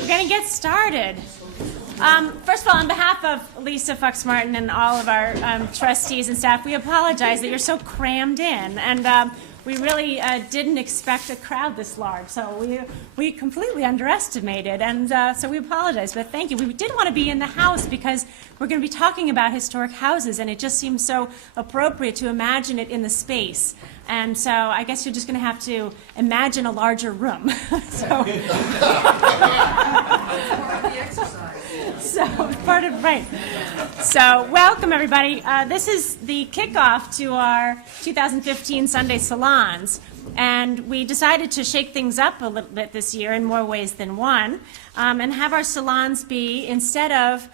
We're going to get started. First of all, on behalf of Lisa Fox-Martin and all of our trustees and staff, we apologize that you're so crammed in. And we really didn't expect a crowd this large, so we completely underestimated, and so we apologize, but thank you. We did want to be in the house because we're going to be talking about historic houses, and it just seems so appropriate to imagine it in the space. And so I guess you're just going to have to imagine a larger room. So part of right. So welcome everybody. This is the kickoff to our 2015 Sunday Salons, and we decided to shake things up a little bit this year in more ways than one, and have our salons be, instead of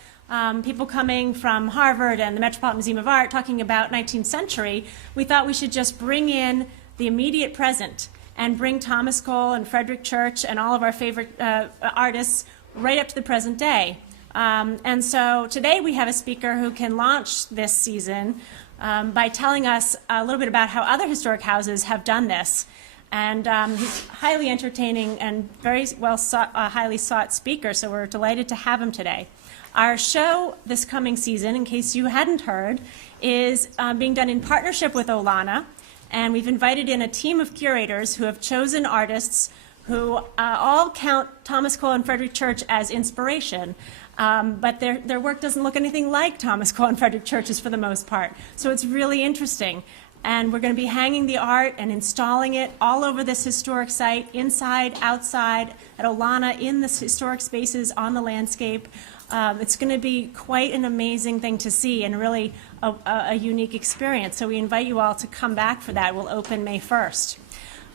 people coming from Harvard and the Metropolitan Museum of Art talking about 19th century, we thought we should just bring in the immediate present and bring Thomas Cole and Frederick Church and all of our favorite artists right up to the present day. And so today we have a speaker who can launch this season by telling us a little bit about how other historic houses have done this. And he's highly entertaining and very well highly sought speaker, so we're delighted to have him today. Our show this coming season, in case you hadn't heard, is being done in partnership with Olana, and we've invited in a team of curators who have chosen artists who all count Thomas Cole and Frederick Church as inspiration. But their work doesn't look anything like Thomas Cole and Frederick Church's for the most part. So it's really interesting. And we're going to be hanging the art and installing it all over this historic site, inside, outside, at Olana, in the historic spaces on the landscape. It's going to be quite an amazing thing to see and really a unique experience. So we invite you all to come back for that. We'll open May 1st.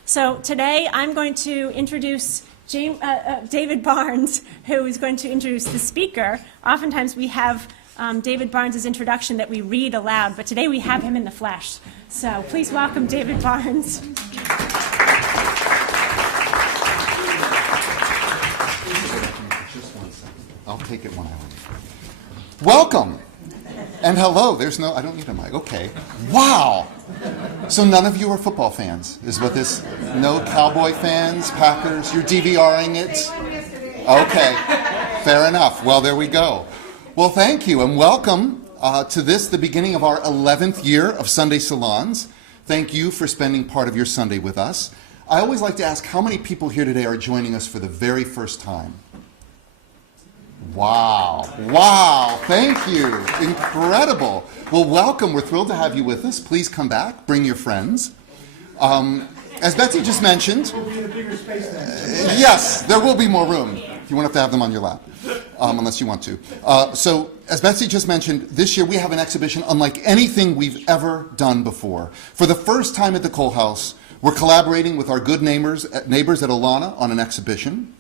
So today I'm going to introduce David Barnes, who is going to introduce the speaker. Oftentimes we have David Barnes' introduction that we read aloud, but today we have him in the flesh. So please welcome David Barnes. Just 1 second. I'll take it when I leave. Welcome. And hello. There's no, I don't need a mic. Okay. Wow. So none of you are football fans, is what this, no Cowboy fans, Packers, you're DVRing it? Okay, fair enough. Well, there we go. Well, thank you, and welcome to this, the beginning of our 11th year of Sunday Salons. Thank you for spending part of your Sunday with us. I always like to ask how many people here today are joining us for the very first time? Wow. Wow. Thank you. Incredible. Well, welcome. We're thrilled to have you with us. Please come back. Bring your friends. As Betsy just mentioned, yes, there will be more room. You won't have to have them on your lap, unless you want to. So, as Betsy just mentioned, this year we have an exhibition unlike anything we've ever done before. For the first time at the Cole House, we're collaborating with our good neighbors at Olana on an exhibition.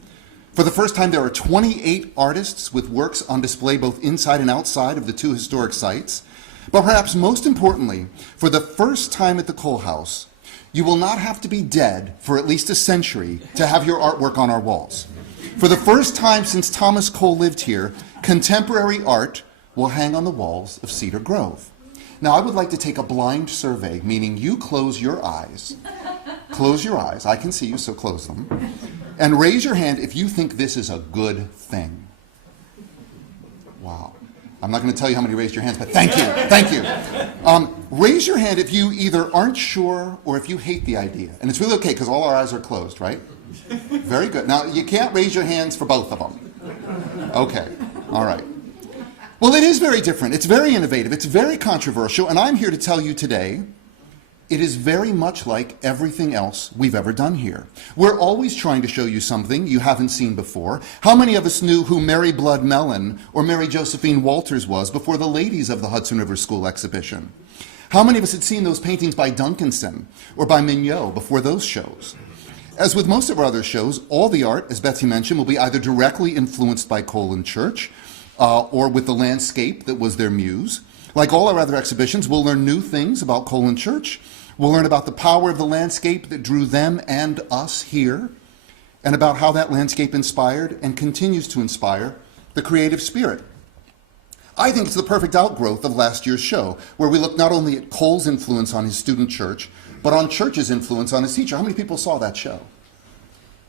For the first time, there are 28 artists with works on display both inside and outside of the two historic sites. But perhaps most importantly, for the first time at the Cole House, you will not have to be dead for at least a century to have your artwork on our walls. For the first time since Thomas Cole lived here, contemporary art will hang on the walls of Cedar Grove. Now, I would like to take a blind survey, meaning you close your eyes. Close your eyes. I can see you, so close them. And raise your hand if you think this is a good thing. Wow. I'm not going to tell you how many raised your hands, but thank you. Thank you. Raise your hand if you either aren't sure or if you hate the idea. And it's really okay because all our eyes are closed, right? Very good. Now, you can't raise your hands for both of them. Okay. All right. Well, it is very different. It's very innovative. It's very controversial. And I'm here to tell you today, it is very much like everything else we've ever done here. We're always trying to show you something you haven't seen before. How many of us knew who Mary Blood Mellon or Mary Josephine Walters was before the ladies of the Hudson River School exhibition? How many of us had seen those paintings by Duncanson or by Mignot before those shows? As with most of our other shows, all the art, as Betsy mentioned, will be either directly influenced by Cole and Church or with the landscape that was their muse. Like all our other exhibitions, we'll learn new things about Cole and Church. We'll learn about the power of the landscape that drew them and us here, and about how that landscape inspired and continues to inspire the creative spirit. I think it's the perfect outgrowth of last year's show, where we looked not only at Cole's influence on his student Church, but on Church's influence on his teacher. How many people saw that show?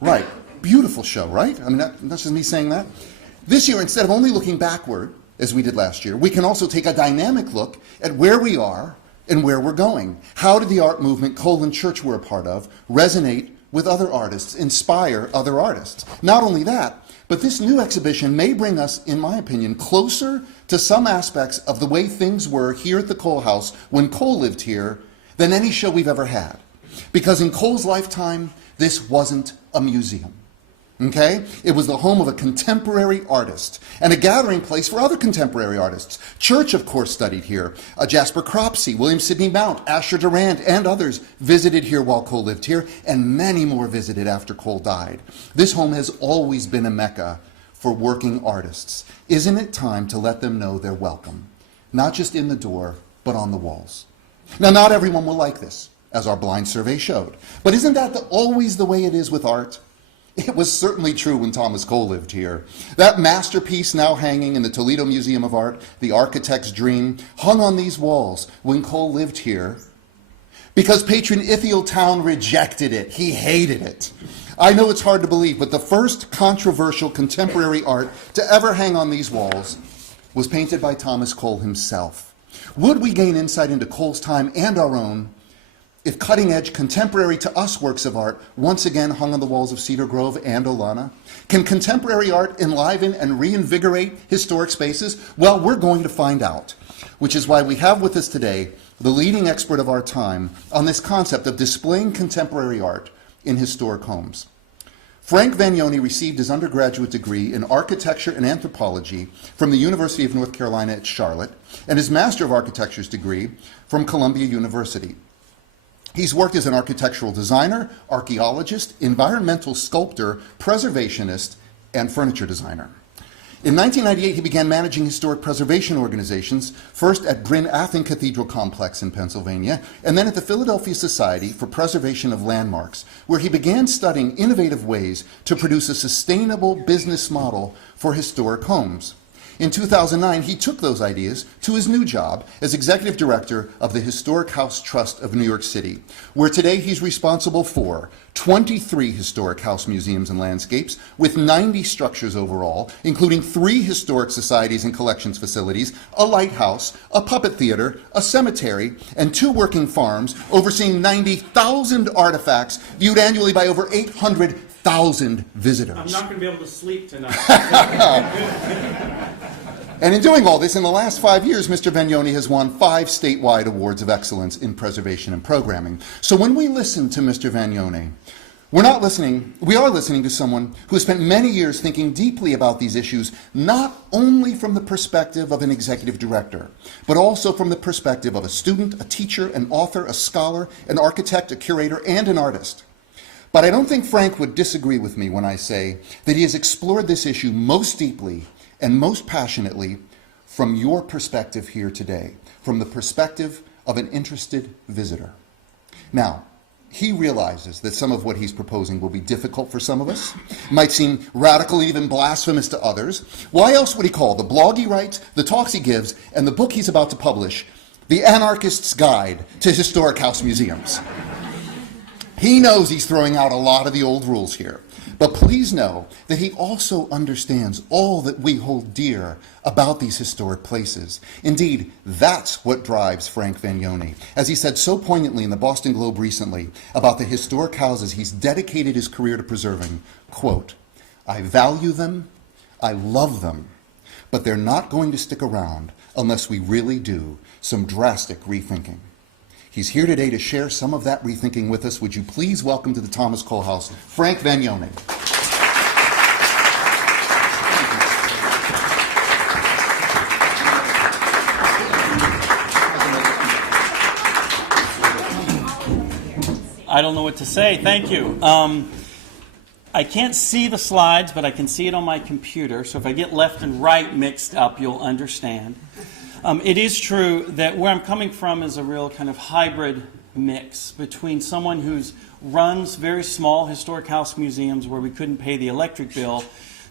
Right. beautiful show, right? I mean, that's just me saying that. This year, instead of only looking backward, as we did last year, we can also take a dynamic look at where we are and where we're going. How did the art movement Colon Church we're a part of resonate with other artists, inspire other artists? Not only that, but this new exhibition may bring us, in my opinion, closer to some aspects of the way things were here at the Cole House when Cole lived here than any show we've ever had. Because in Cole's lifetime, this wasn't a museum. Okay? It was the home of a contemporary artist and a gathering place for other contemporary artists. Church, of course, studied here. Jasper Cropsey, William Sidney Mount, Asher Durand, and others visited here while Cole lived here, and many more visited after Cole died. This home has always been a mecca for working artists. Isn't it time to let them know they're welcome? Not just in the door, but on the walls. Now, not everyone will like this, as our blind survey showed. But isn't that always the way it is with art? It was certainly true when Thomas Cole lived here. That masterpiece now hanging in the Toledo Museum of Art, The Architect's Dream, hung on these walls when Cole lived here because patron Ithiel Town rejected it. He hated it. I know it's hard to believe, but the first controversial contemporary art to ever hang on these walls was painted by Thomas Cole himself. Would we gain insight into Cole's time and our own if cutting-edge, contemporary to us works of art once again hung on the walls of Cedar Grove and Olana? Can contemporary art enliven and reinvigorate historic spaces? Well, we're going to find out, which is why we have with us today the leading expert of our time on this concept of displaying contemporary art in historic homes. Frank Vagnoni received his undergraduate degree in architecture and anthropology from the University of North Carolina at Charlotte and his Master of Architecture's degree from Columbia University. He's worked as an architectural designer, archaeologist, environmental sculptor, preservationist, and furniture designer. In 1998, he began managing historic preservation organizations, first at Bryn Athyn Cathedral Complex in Pennsylvania, and then at the Philadelphia Society for Preservation of Landmarks, where he began studying innovative ways to produce a sustainable business model for historic homes. In 2009, he took those ideas to his new job as executive director of the Historic House Trust of New York City, where today he's responsible for 23 historic house museums and landscapes with 90 structures overall, including 3 historic societies and collections facilities, a lighthouse, a puppet theater, a cemetery, and 2 working farms, overseeing 90,000 artifacts viewed annually by over 800,000 visitors. I'm not going to be able to sleep tonight. And in doing all this, in the last 5 years, Mr. Vagnoni has won 5 statewide awards of excellence in preservation and programming. So when we listen to Mr. Vagnoni, we are listening to someone who has spent many years thinking deeply about these issues, not only from the perspective of an executive director, but also from the perspective of a student, a teacher, an author, a scholar, an architect, a curator, and an artist. But I don't think Frank would disagree with me when I say that he has explored this issue most deeply and most passionately from your perspective here today, from the perspective of an interested visitor. Now, he realizes that some of what he's proposing will be difficult for some of us, might seem radical, even blasphemous to others. Why else would he call the blog he writes, the talks he gives, and the book he's about to publish The Anarchist's Guide to Historic House Museums? He knows he's throwing out a lot of the old rules here. But please know that he also understands all that we hold dear about these historic places. Indeed, that's what drives Frank Vagnoni. As he said so poignantly in the Boston Globe recently about the historic houses he's dedicated his career to preserving, quote, "I value them, I love them, but they're not going to stick around unless we really do some drastic rethinking." He's here today to share some of that rethinking with us. Would you please welcome to the Thomas Cole House, Frank Vagnoni. I don't know what to say. Thank you. I can't see the slides, but I can see it on my computer. So if I get left and right mixed up, you'll understand. It is true that where I'm coming from is a real kind of hybrid mix between someone who runs very small historic house museums where we couldn't pay the electric bill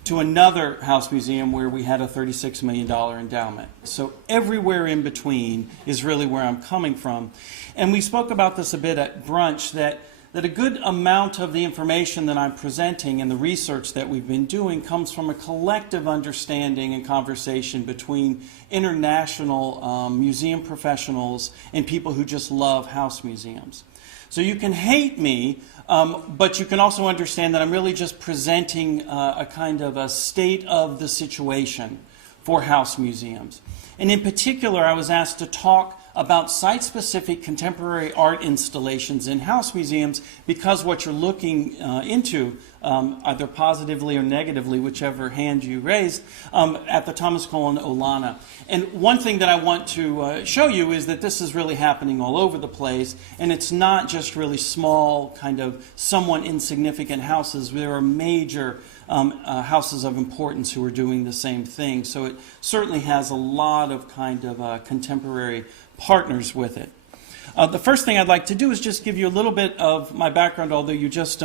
to another house museum where we had a $36 million endowment. So everywhere in between is really where I'm coming from. And we spoke about this a bit at brunch, that that a good amount of the information that I'm presenting and the research that we've been doing comes from a collective understanding and conversation between international museum professionals and people who just love house museums. So you can hate me, but you can also understand that I'm really just presenting a kind of a state of the situation for house museums. And in particular, I was asked to talk about site-specific contemporary art installations in house museums because what you're looking into, either positively or negatively, whichever hand you raised, at the Thomas Cullen Olana. And one thing that I want to show you is that this is really happening all over the place, and it's not just really small, kind of somewhat insignificant houses. There are major houses of importance who are doing the same thing. So it certainly has a lot of kind of contemporary partners with it. The first thing I'd like to do is just give you a little bit of my background, although you just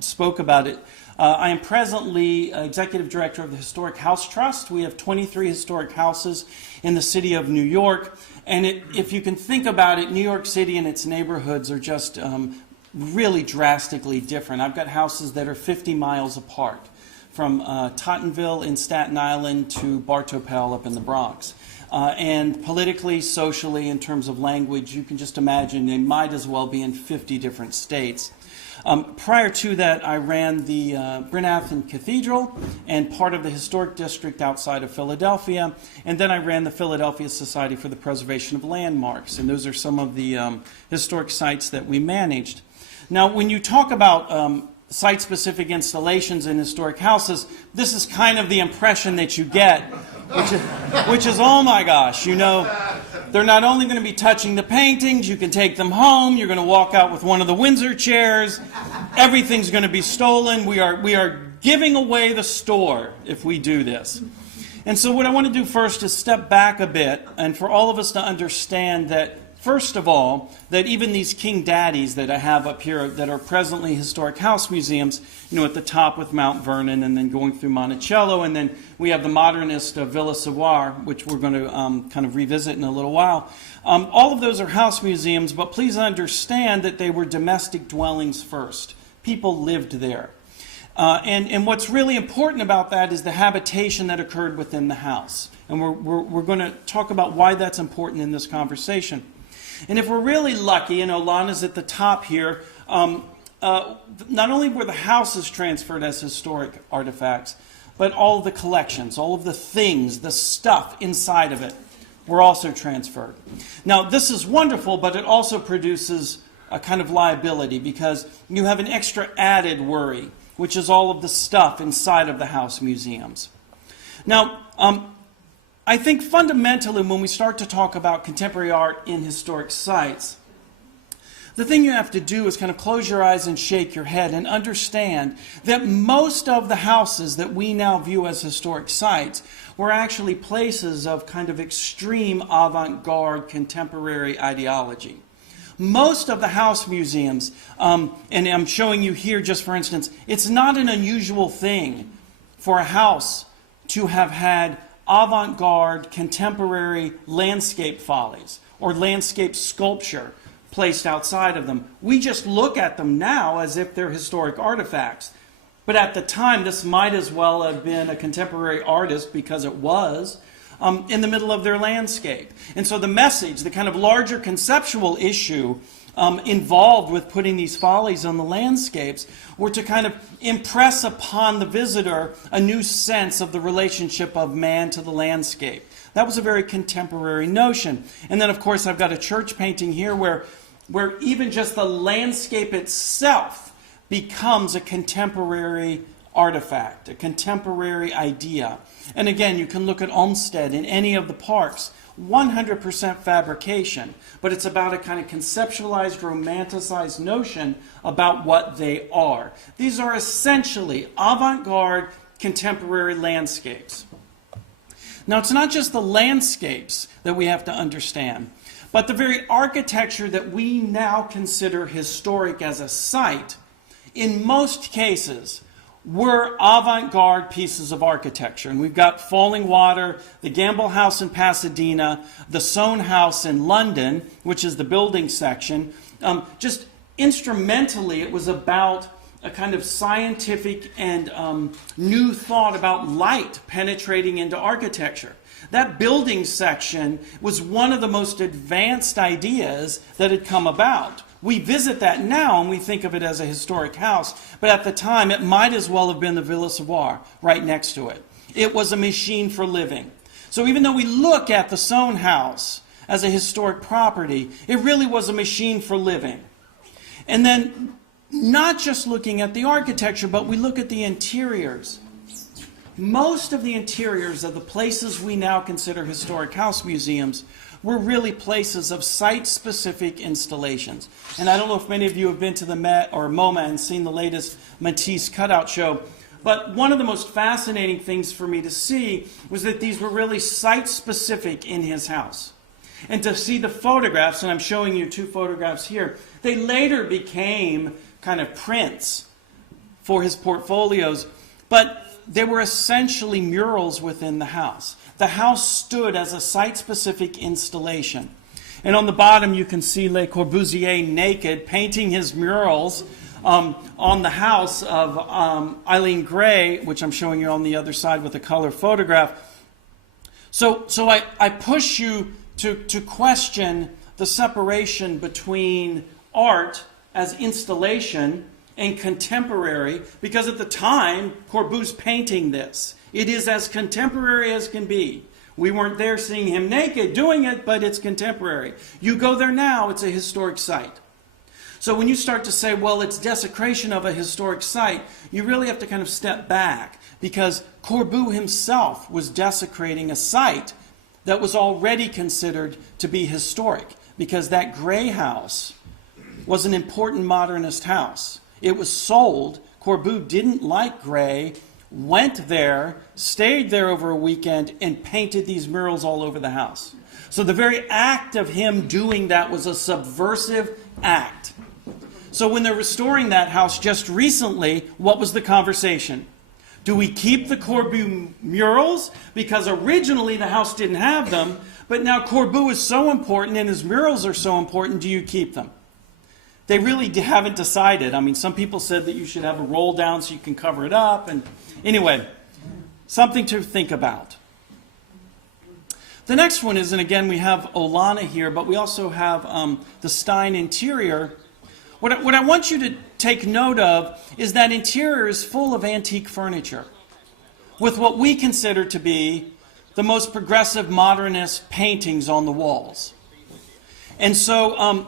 spoke about it. I am presently Executive Director of the Historic House Trust. We have 23 historic houses in the city of New York. And if you can think about it, New York City and its neighborhoods are just really drastically different. I've got houses that are 50 miles apart, from Tottenville in Staten Island to Bartopel up in the Bronx. And politically, socially, in terms of language, you can just imagine they might as well be in 50 different states. Prior to that, I ran the Bryn Athyn Cathedral and part of the historic district outside of Philadelphia. And then I ran the Philadelphia Society for the Preservation of Landmarks. And those are some of the historic sites that we managed. Now, when you talk about site-specific installations in historic houses, this is kind of the impression that you get, which is, oh my gosh, you know, they're not only going to be touching the paintings, you can take them home, you're going to walk out with one of the Windsor chairs, everything's going to be stolen, we are giving away the store if we do this. And so what I want to do first is step back a bit, and for all of us to understand that, first of all, that even these King Daddies that I have up here that are presently historic house museums, you know, at the top with Mount Vernon and then going through Monticello, and then we have the modernist Villa Savoie, which we're going to kind of revisit in a little while. All of those are house museums, but please understand that they were domestic dwellings first. People lived there. And what's really important about that is the habitation that occurred within the house. And we're going to talk about why that's important in this conversation. And if we're really lucky, and Olana's at the top here, not only were the houses transferred as historic artifacts, but all of the collections, all of the things, the stuff inside of it were also transferred. Now, this is wonderful, but it also produces a kind of liability because you have an extra added worry, which is all of the stuff inside of the house museums. Now, I think fundamentally when we start to talk about contemporary art in historic sites, the thing you have to do is kind of close your eyes and shake your head and understand that most of the houses that we now view as historic sites were actually places of kind of extreme avant-garde contemporary ideology. Most of the house museums, and I'm showing you here just for instance, it's not an unusual thing for a house to have had avant-garde contemporary landscape follies or landscape sculpture placed outside of them. We just look at them now as if they're historic artifacts. But at the time, this might as well have been a contemporary artist, because it was, in the middle of their landscape. And so the message, the kind of larger conceptual issue involved with putting these follies on the landscapes were to kind of impress upon the visitor a new sense of the relationship of man to the landscape. That was a very contemporary notion. And then, of course, I've got a church painting here where even just the landscape itself becomes a contemporary artifact, a contemporary idea. And again, you can look at Olmsted in any of the parks. 100% fabrication, but it's about a kind of conceptualized, romanticized notion about what they are. These are essentially avant-garde contemporary landscapes. Now, it's not just the landscapes that we have to understand, but the very architecture that we now consider historic as a site, in most cases, were avant-garde pieces of architecture. And we've got Falling Water, the Gamble House in Pasadena, the Soane House in London, which is the building section. Just instrumentally, it was about a kind of scientific and new thought about light penetrating into architecture. That building section was one of the most advanced ideas that had come about. We visit that now and we think of it as a historic house, but at the time it might as well have been the Villa Savoye right next to it. It was a machine for living. So even though we look at the Sohn house as a historic property, it really was a machine for living. And then not just looking at the architecture, but we look at the interiors. Most of the interiors of the places we now consider historic house museums were really places of site-specific installations. And I don't know if many of you have been to the Met or MoMA and seen the latest Matisse cutout show, but one of the most fascinating things for me to see was that these were really site-specific in his house. And to see the photographs, and I'm showing you 2 photographs here, they later became kind of prints for his portfolios, but they were essentially murals within the house. The house stood as a site-specific installation. And on the bottom you can see Le Corbusier naked, painting his murals on the house of Eileen Gray, which I'm showing you on the other side with a color photograph. So I push you to question the separation between art as installation and contemporary, because at the time, Corbu's painting this. It is as contemporary as can be. We weren't there seeing him naked doing it, but it's contemporary. You go there now, it's a historic site. So when you start to say, well, it's desecration of a historic site, you really have to kind of step back, because Corbu himself was desecrating a site that was already considered to be historic, because that Gray house was an important modernist house. It was sold. Corbu didn't like Gray, went there, stayed there over a weekend, and painted these murals all over the house. So the very act of him doing that was a subversive act. So when they're restoring that house just recently, what was the conversation? Do we keep the Corbu murals? Because originally the house didn't have them, but now Corbu is so important and his murals are so important, do you keep them? They really haven't decided. I mean, some people said that you should have a roll down so you can cover it up. And anyway, something to think about. The next one is, and again, we have Olana here, but we also have the Stein interior. What I want you to take note of is that interior is full of antique furniture with what we consider to be the most progressive modernist paintings on the walls. And so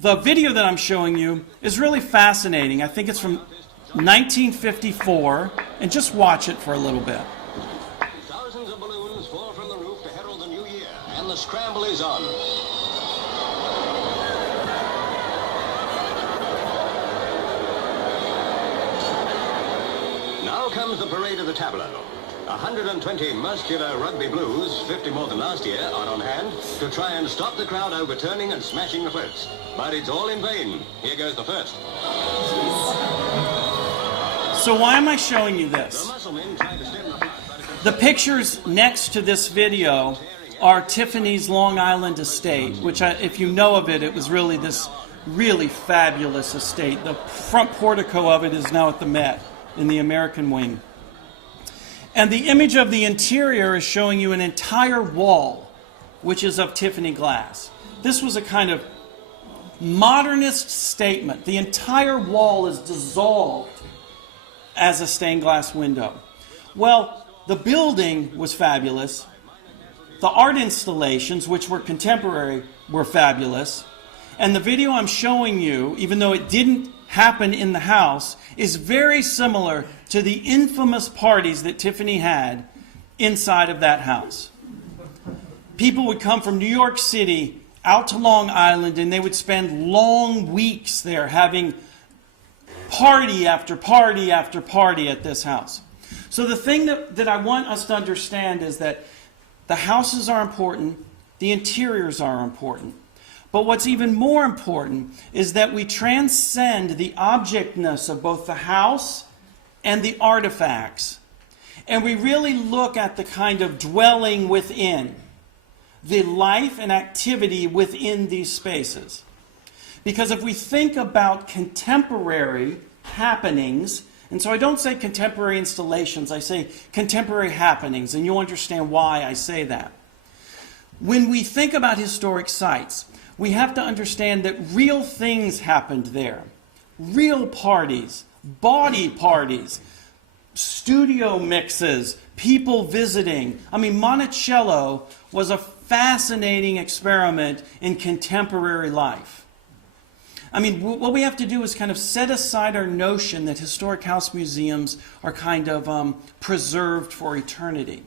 the video that I'm showing you is really fascinating. I think it's from 1954, and just watch it for a little bit. Thousands of balloons fall from the roof to herald the new year, and the scramble is on. Now comes the parade of the tableau. 120 muscular rugby blues, 50 more than last year, are on hand to try and stop the crowd overturning and smashing the floats. But it's all in vain. Here goes the first. So why am I showing you The this? musclemen try to stem the flood, but The pictures next to this video are Tiffany's Long Island estate, which if you know of it, it was really this really fabulous estate. The front portico of it is now at the Met in the American wing. And the image of the interior is showing you an entire wall, which is of Tiffany glass. This was a kind of modernist statement. The entire wall is dissolved as a stained glass window. Well, the building was fabulous. The art installations, which were contemporary, were fabulous. And the video I'm showing you, even though it didn't happen in the house, is very similar to the infamous parties that Tiffany had inside of that house. People would come from New York City out to Long Island, and they would spend long weeks there having party after party after party at this house. So the thing that I want us to understand is that the houses are important, the interiors are important. But what's even more important is that we transcend the objectness of both the house and the artifacts. And we really look at the kind of dwelling within, the life and activity within these spaces. Because if we think about contemporary happenings, and so I don't say contemporary installations, I say contemporary happenings, and you'll understand why I say that. When we think about historic sites, we have to understand that real things happened there. Real parties, bawdy parties, studio mixes, people visiting. I mean, Monticello was a fascinating experiment in contemporary life. I mean, what we have to do is kind of set aside our notion that historic house museums are kind of preserved for eternity.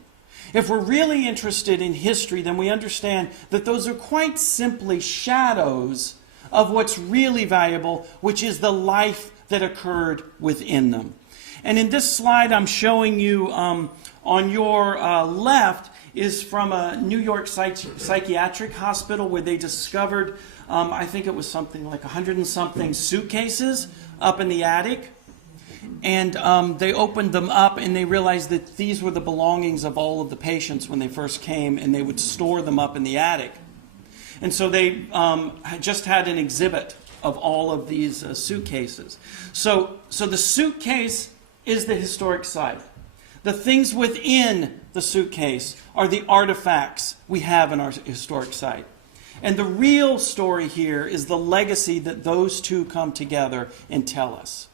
If we're really interested in history, then we understand that those are quite simply shadows of what's really valuable, which is the life that occurred within them. And in this slide I'm showing you on your left is from a New York psychiatric hospital where they discovered, I think it was something like 100 and something suitcases up in the attic. And they opened them up and they realized that these were the belongings of all of the patients when they first came, and they would store them up in the attic. And so they just had an exhibit of all of these suitcases. So the suitcase is the historic site. The things within the suitcase are the artifacts we have in our historic site. And the real story here is the legacy that those two come together and tell us.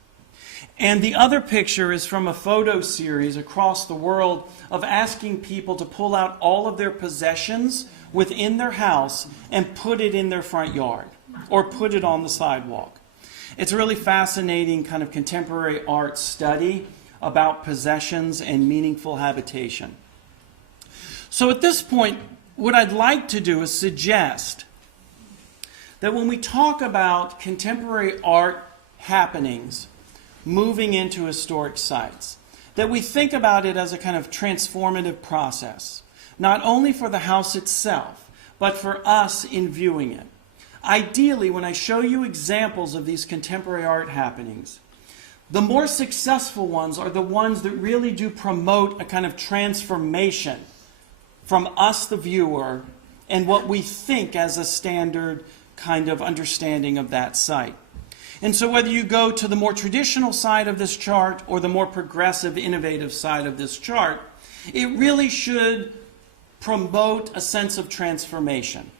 And the other picture is from a photo series across the world of asking people to pull out all of their possessions within their house and put it in their front yard or put it on the sidewalk. It's a really fascinating kind of contemporary art study about possessions and meaningful habitation. So at this point, what I'd like to do is suggest that when we talk about contemporary art happenings moving into historic sites, that we think about it as a kind of transformative process, not only for the house itself, but for us in viewing it. Ideally, when I show you examples of these contemporary art happenings, the more successful ones are the ones that really do promote a kind of transformation from us, the viewer, and what we think as a standard kind of understanding of that site. And so whether you go to the more traditional side of this chart or the more progressive, innovative side of this chart, it really should promote a sense of transformation.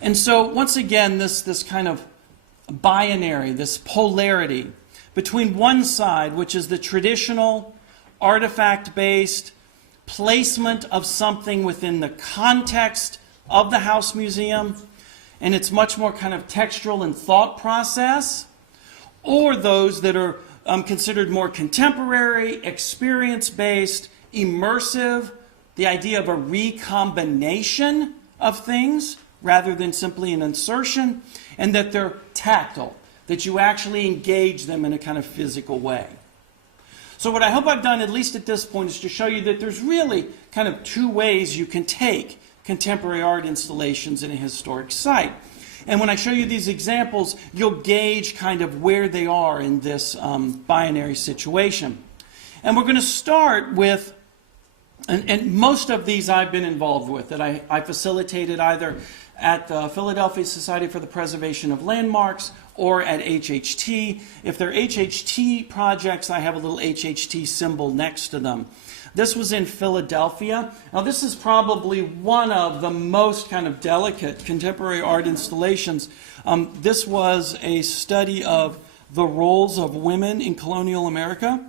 And so once again, this kind of binary, this polarity between one side, which is the traditional artifact-based placement of something within the context of the house museum, and it's much more kind of textual and thought process, or those that are considered more contemporary, experience-based, immersive, the idea of a recombination of things rather than simply an insertion, and that they're tactile, that you actually engage them in a kind of physical way. So what I hope I've done, at least at this point, is to show you that there's really kind of two ways you can take contemporary art installations in a historic site. And when I show you these examples, you'll gauge kind of where they are in this binary situation. And we're going to start with, and most of these I've been involved with, that I facilitated either at the Philadelphia Society for the Preservation of Landmarks or at HHT. If they're HHT projects, I have a little HHT symbol next to them. This was in Philadelphia. Now this is probably one of the most kind of delicate contemporary art installations. This was a study of the roles of women in colonial America.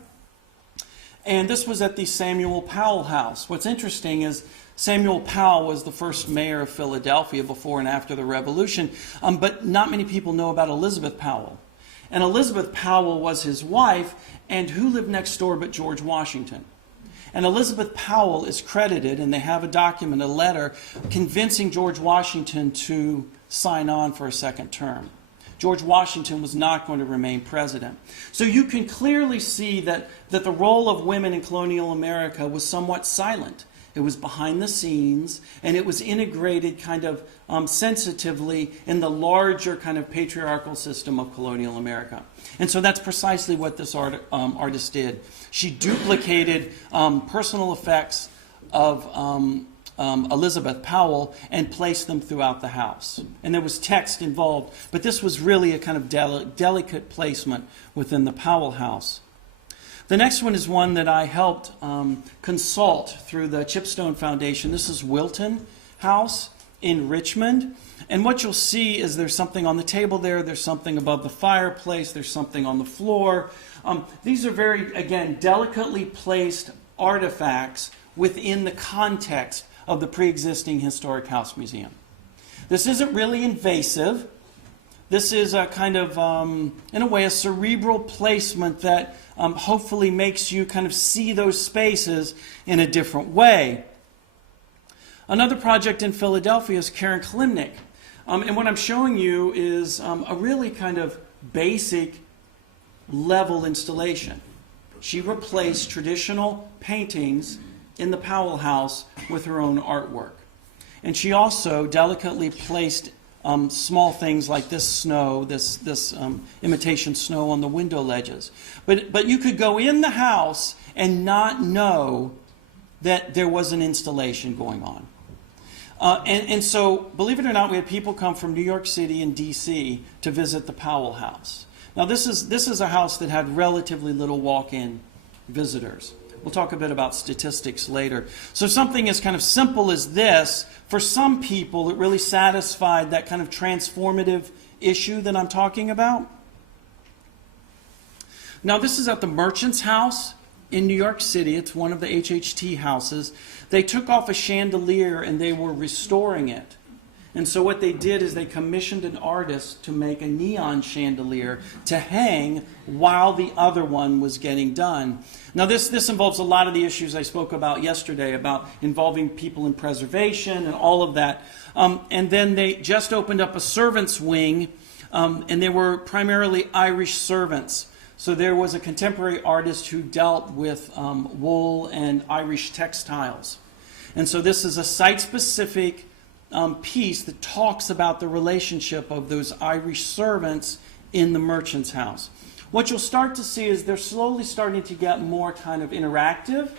And this was at the Samuel Powell House. What's interesting is Samuel Powell was the first mayor of Philadelphia before and after the Revolution, but not many people know about Elizabeth Powell. And Elizabeth Powell was his wife, and who lived next door but George Washington? And Elizabeth Powell is credited, and they have a document, a letter, convincing George Washington to sign on for a second term. George Washington was not going to remain president. So you can clearly see that the role of women in colonial America was somewhat silent. It was behind the scenes, and it was integrated kind of sensitively in the larger kind of patriarchal system of colonial America. And so that's precisely what this artist did. She duplicated personal effects of Elizabeth Powell and placed them throughout the house. And there was text involved, but this was really a kind of delicate placement within the Powell house. The next one is one that I helped consult through the Chipstone Foundation. This is Wilton House in Richmond. And what you'll see is there's something on the table there, there's something above the fireplace, there's something on the floor. These are very, again, delicately placed artifacts within the context of the pre-existing historic house museum. This isn't really invasive. This is a kind of, in a way, a cerebral placement that hopefully makes you kind of see those spaces in a different way. Another project in Philadelphia is Karen Klimnik. And what I'm showing you is a really kind of basic level installation. She replaced traditional paintings in the Powell house with her own artwork. And she also delicately placed small things like this snow, this imitation snow on the window ledges. But you could go in the house and not know that there was an installation going on. And so, believe it or not, we had people come from New York City and D.C. to visit the Powell house. Now, this is a house that had relatively little walk-in visitors. We'll talk a bit about statistics later. So something as kind of simple as this, for some people, it really satisfied that kind of transformative issue that I'm talking about. Now, this is at the Merchant's House in New York City. It's one of the HHT houses. They took off a chandelier and they were restoring it. And so what they did is they commissioned an artist to make a neon chandelier to hang while the other one was getting done. Now this involves a lot of the issues I spoke about yesterday, about involving people in preservation and all of that. And then they just opened up a servants' wing, and they were primarily Irish servants. So there was a contemporary artist who dealt with wool and Irish textiles. And so this is a site-specific piece that talks about the relationship of those Irish servants in the Merchant's House. What you'll start to see is they're slowly starting to get more kind of interactive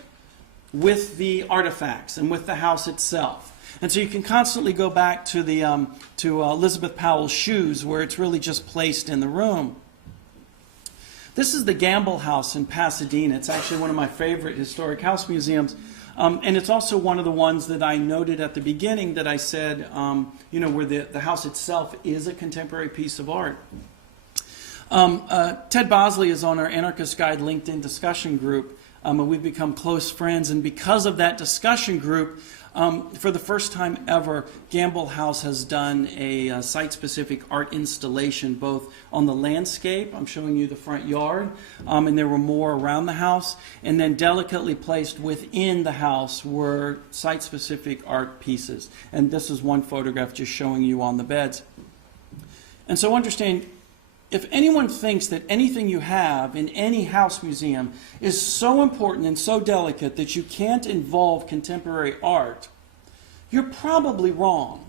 with the artifacts and with the house itself. And so you can constantly go back to the to Elizabeth Powell's shoes, where it's really just placed in the room. This is the Gamble House in Pasadena. It's actually one of my favorite historic house museums. And it's also one of the ones that I noted at the beginning that I said, where the house itself is a contemporary piece of art. Ted Bosley is on our Anarchist Guide LinkedIn discussion group, and we've become close friends. And because of that discussion group, for the first time ever, Gamble House has done a site-specific art installation, both on the landscape, I'm showing you the front yard, and there were more around the house, and then delicately placed within the house were site-specific art pieces. And this is one photograph just showing you on the beds. And so understand, if anyone thinks that anything you have in any house museum is so important and so delicate that you can't involve contemporary art, you're probably wrong.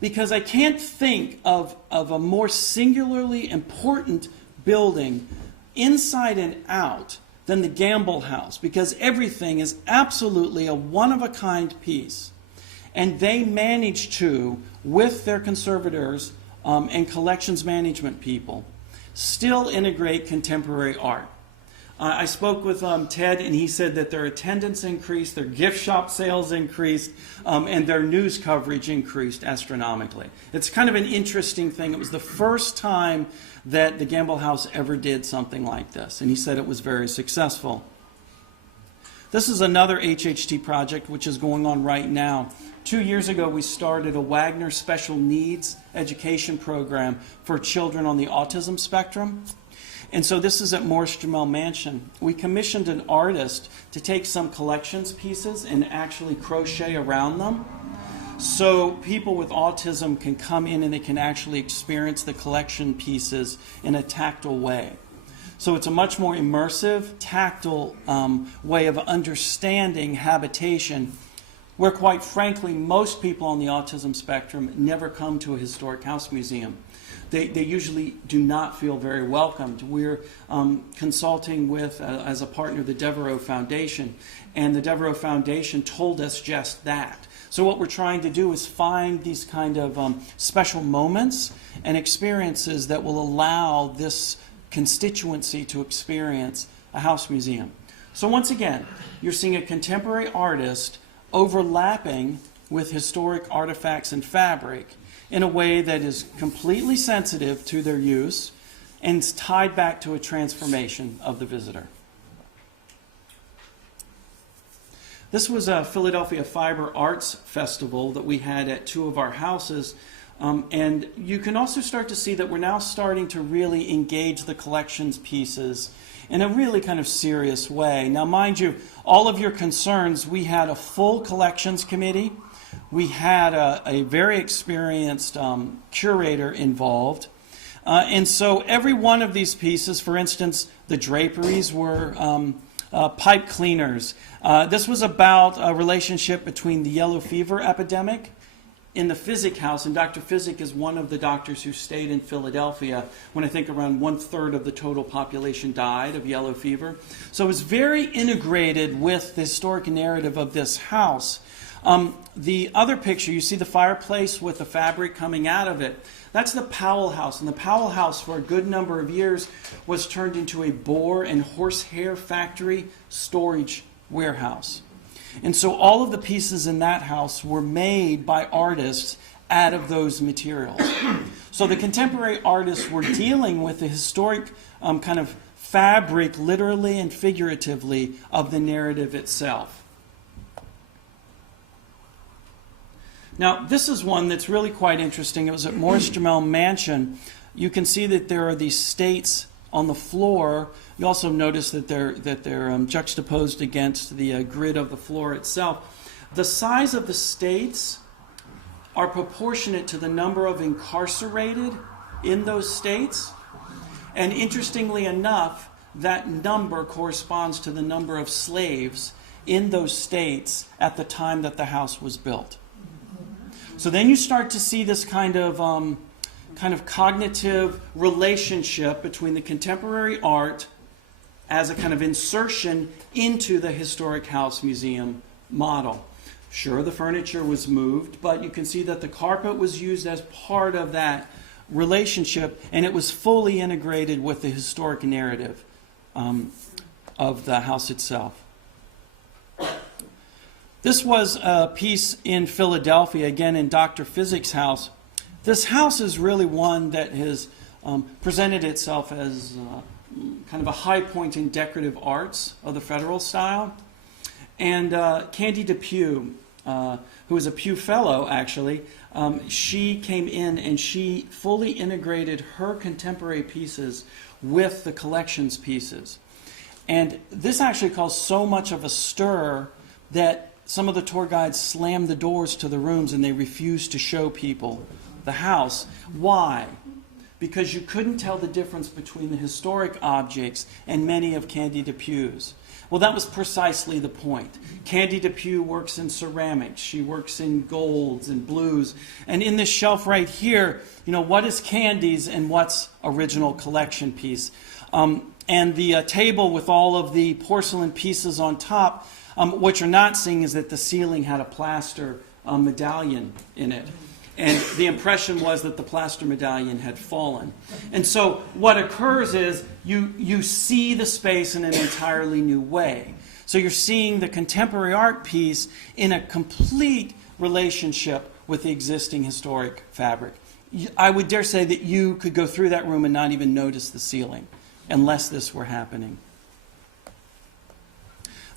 Because I can't think of a more singularly important building inside and out than the Gamble House, because everything is absolutely a one-of-a-kind piece. And they managed to, with their conservators and collections management people, still integrate contemporary art. I spoke with Ted, and he said that their attendance increased, their gift shop sales increased, and their news coverage increased astronomically. It's kind of an interesting thing. It was the first time that the Gamble House ever did something like this, and he said it was very successful. This is another HHT project which is going on right now. 2 years ago, we started a Wagner Special Needs Education Program for children on the autism spectrum. And so this is at Morris Jamel Mansion. We commissioned an artist to take some collections pieces and actually crochet around them. So people with autism can come in and they can actually experience the collection pieces in a tactile way. So it's a much more immersive, tactile way of understanding habitation where quite frankly most people on the autism spectrum never come to a historic house museum. They usually do not feel very welcomed. We're consulting with, as a partner, the Devereaux Foundation, and the Devereaux Foundation told us just that. So what we're trying to do is find these kind of special moments and experiences that will allow this constituency to experience a house museum. So once again, you're seeing a contemporary artist overlapping with historic artifacts and fabric in a way that is completely sensitive to their use and is tied back to a transformation of the visitor. This was a Philadelphia Fiber Arts Festival that we had at two of our houses. And you can also start to see that we're now starting to really engage the collections pieces in a really kind of serious way. Now, mind you, all of your concerns, we had a full collections committee. We had a very experienced curator involved. And so every one of these pieces, for instance, the draperies were pipe cleaners. This was about a relationship between the yellow fever epidemic in the Physic House, and Dr. Physic is one of the doctors who stayed in Philadelphia when I think around 1/3 of the total population died of yellow fever. So it was very integrated with the historic narrative of this house. The other picture, you see the fireplace with the fabric coming out of it. That's the Powell House, and the Powell House for a good number of years was turned into a boar and horsehair factory storage warehouse. And so all of the pieces in that house were made by artists out of those materials. So the contemporary artists were dealing with the historic kind of fabric, literally and figuratively, of the narrative itself. Now, this is one that's really quite interesting. It was at Morris Jamel Mansion. You can see that there are these states on the floor. You also notice that they're juxtaposed against the grid of the floor itself. The size of the states are proportionate to the number of incarcerated in those states. And interestingly enough, that number corresponds to the number of slaves in those states at the time that the house was built. So then you start to see this kind of cognitive relationship between the contemporary art as a kind of insertion into the historic house museum model. Sure, the furniture was moved, but you can see that the carpet was used as part of that relationship, and it was fully integrated with the historic narrative of the house itself. This was a piece in Philadelphia, again in Dr. Physic's house. This house is really one that has presented itself as kind of a high point in decorative arts of the Federal style. And Candy Depew, who is a Pew Fellow actually, she came in and she fully integrated her contemporary pieces with the collections pieces. And this actually caused so much of a stir that some of the tour guides slammed the doors to the rooms and they refused to show people the house. Why? Because you couldn't tell the difference between the historic objects and many of Candy Depew's. Well, that was precisely the point. Candy Depew works in ceramics. She works in golds and blues. And in this shelf right here, what is Candy's and what's original collection piece? And the table with all of the porcelain pieces on top, what you're not seeing is that the ceiling had a plaster medallion in it. And the impression was that the plaster medallion had fallen. And so what occurs is you see the space in an entirely new way. So you're seeing the contemporary art piece in a complete relationship with the existing historic fabric. I would dare say that you could go through that room and not even notice the ceiling unless this were happening.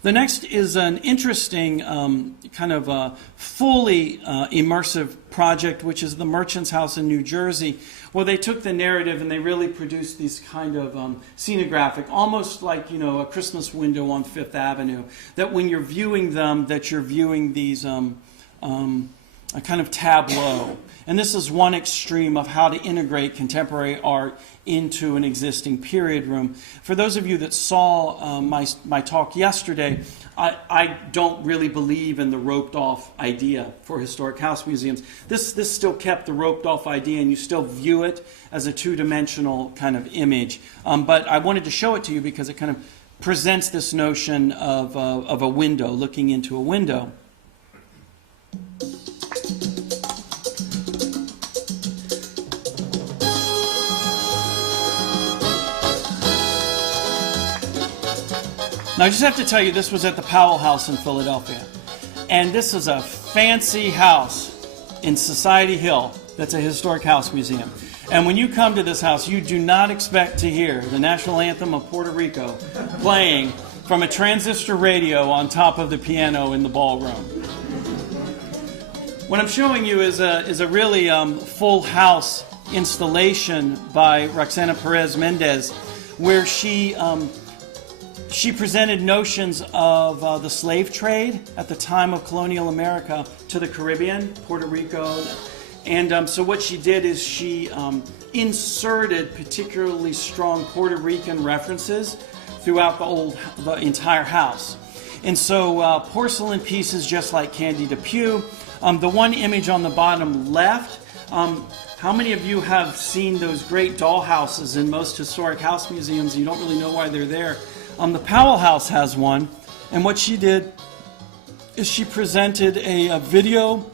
The next is an interesting kind of fully immersive project, which is the Merchant's House in New Jersey, where they took the narrative and they really produced these kind of scenographic, almost like a Christmas window on Fifth Avenue. That when you're viewing them, that you're viewing these a kind of tableau. And this is one extreme of how to integrate contemporary art into an existing period room. For those of you that saw my talk yesterday, I don't really believe in the roped-off idea for historic house museums. This still kept the roped-off idea, and you still view it as a two-dimensional kind of image. But I wanted to show it to you because it kind of presents this notion of a window, looking into a window. Now, I just have to tell you, this was at the Powell House in Philadelphia. And this is a fancy house in Society Hill that's a historic house museum. And when you come to this house, you do not expect to hear the national anthem of Puerto Rico playing from a transistor radio on top of the piano in the ballroom. What I'm showing you is a really full house installation by Roxana Perez Mendez, where she presented notions of the slave trade at the time of colonial America to the Caribbean, Puerto Rico. And so what she did is she inserted particularly strong Puerto Rican references throughout the entire house. And so porcelain pieces just like Candy Depew. The one image on the bottom left, how many of you have seen those great doll houses in most historic house museums? You don't really know why they're there. The Powell House has one, and what she did is she presented a video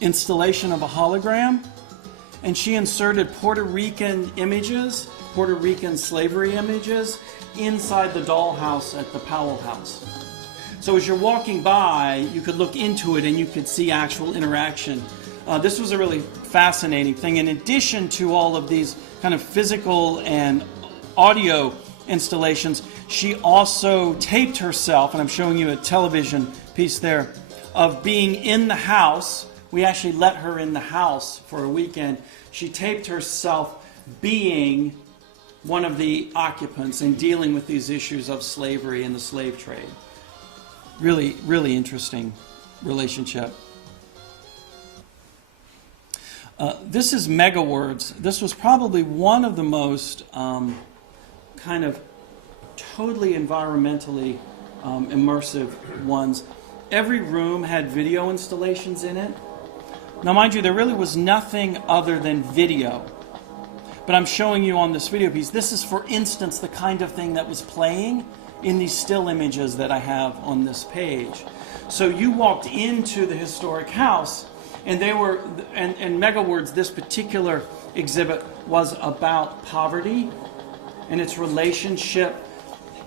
installation of a hologram, and she inserted Puerto Rican images, Puerto Rican slavery images, inside the dollhouse at the Powell House. So as you're walking by, you could look into it and you could see actual interaction. This was a really fascinating thing. In addition to all of these kind of physical and audio installations, she also taped herself, and I'm showing you a television piece there, of being in the house. We actually let her in the house for a weekend. She taped herself being one of the occupants and dealing with these issues of slavery and the slave trade. Really, really interesting relationship. This is Mega Words. This was probably one of the most kind of totally environmentally immersive ones. Every room had video installations in it. Now, mind you, there really was nothing other than video. But I'm showing you on this video piece, this is, for instance, the kind of thing that was playing in these still images that I have on this page. So you walked into the historic house, and they were, and Mega Words, this particular exhibit was about poverty and its relationship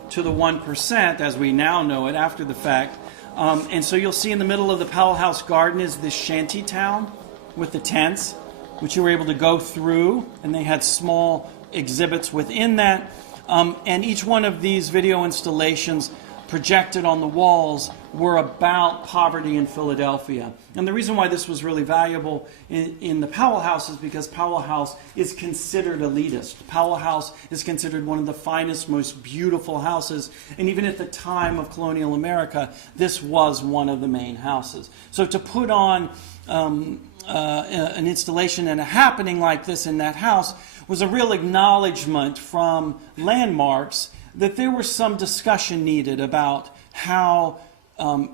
to the 1%, as we now know it after the fact. And so you'll see in the middle of the Powell House garden is this shanty town with the tents, which you were able to go through, and they had small exhibits within that. And each one of these video installations projected on the walls were about poverty in Philadelphia. And the reason why this was really valuable in the Powell House is because Powell House is considered elitist. Powell House is considered one of the finest, most beautiful houses. And even at the time of colonial America, this was one of the main houses. So to put on an installation and a happening like this in that house was a real acknowledgement from landmarks that there was some discussion needed about how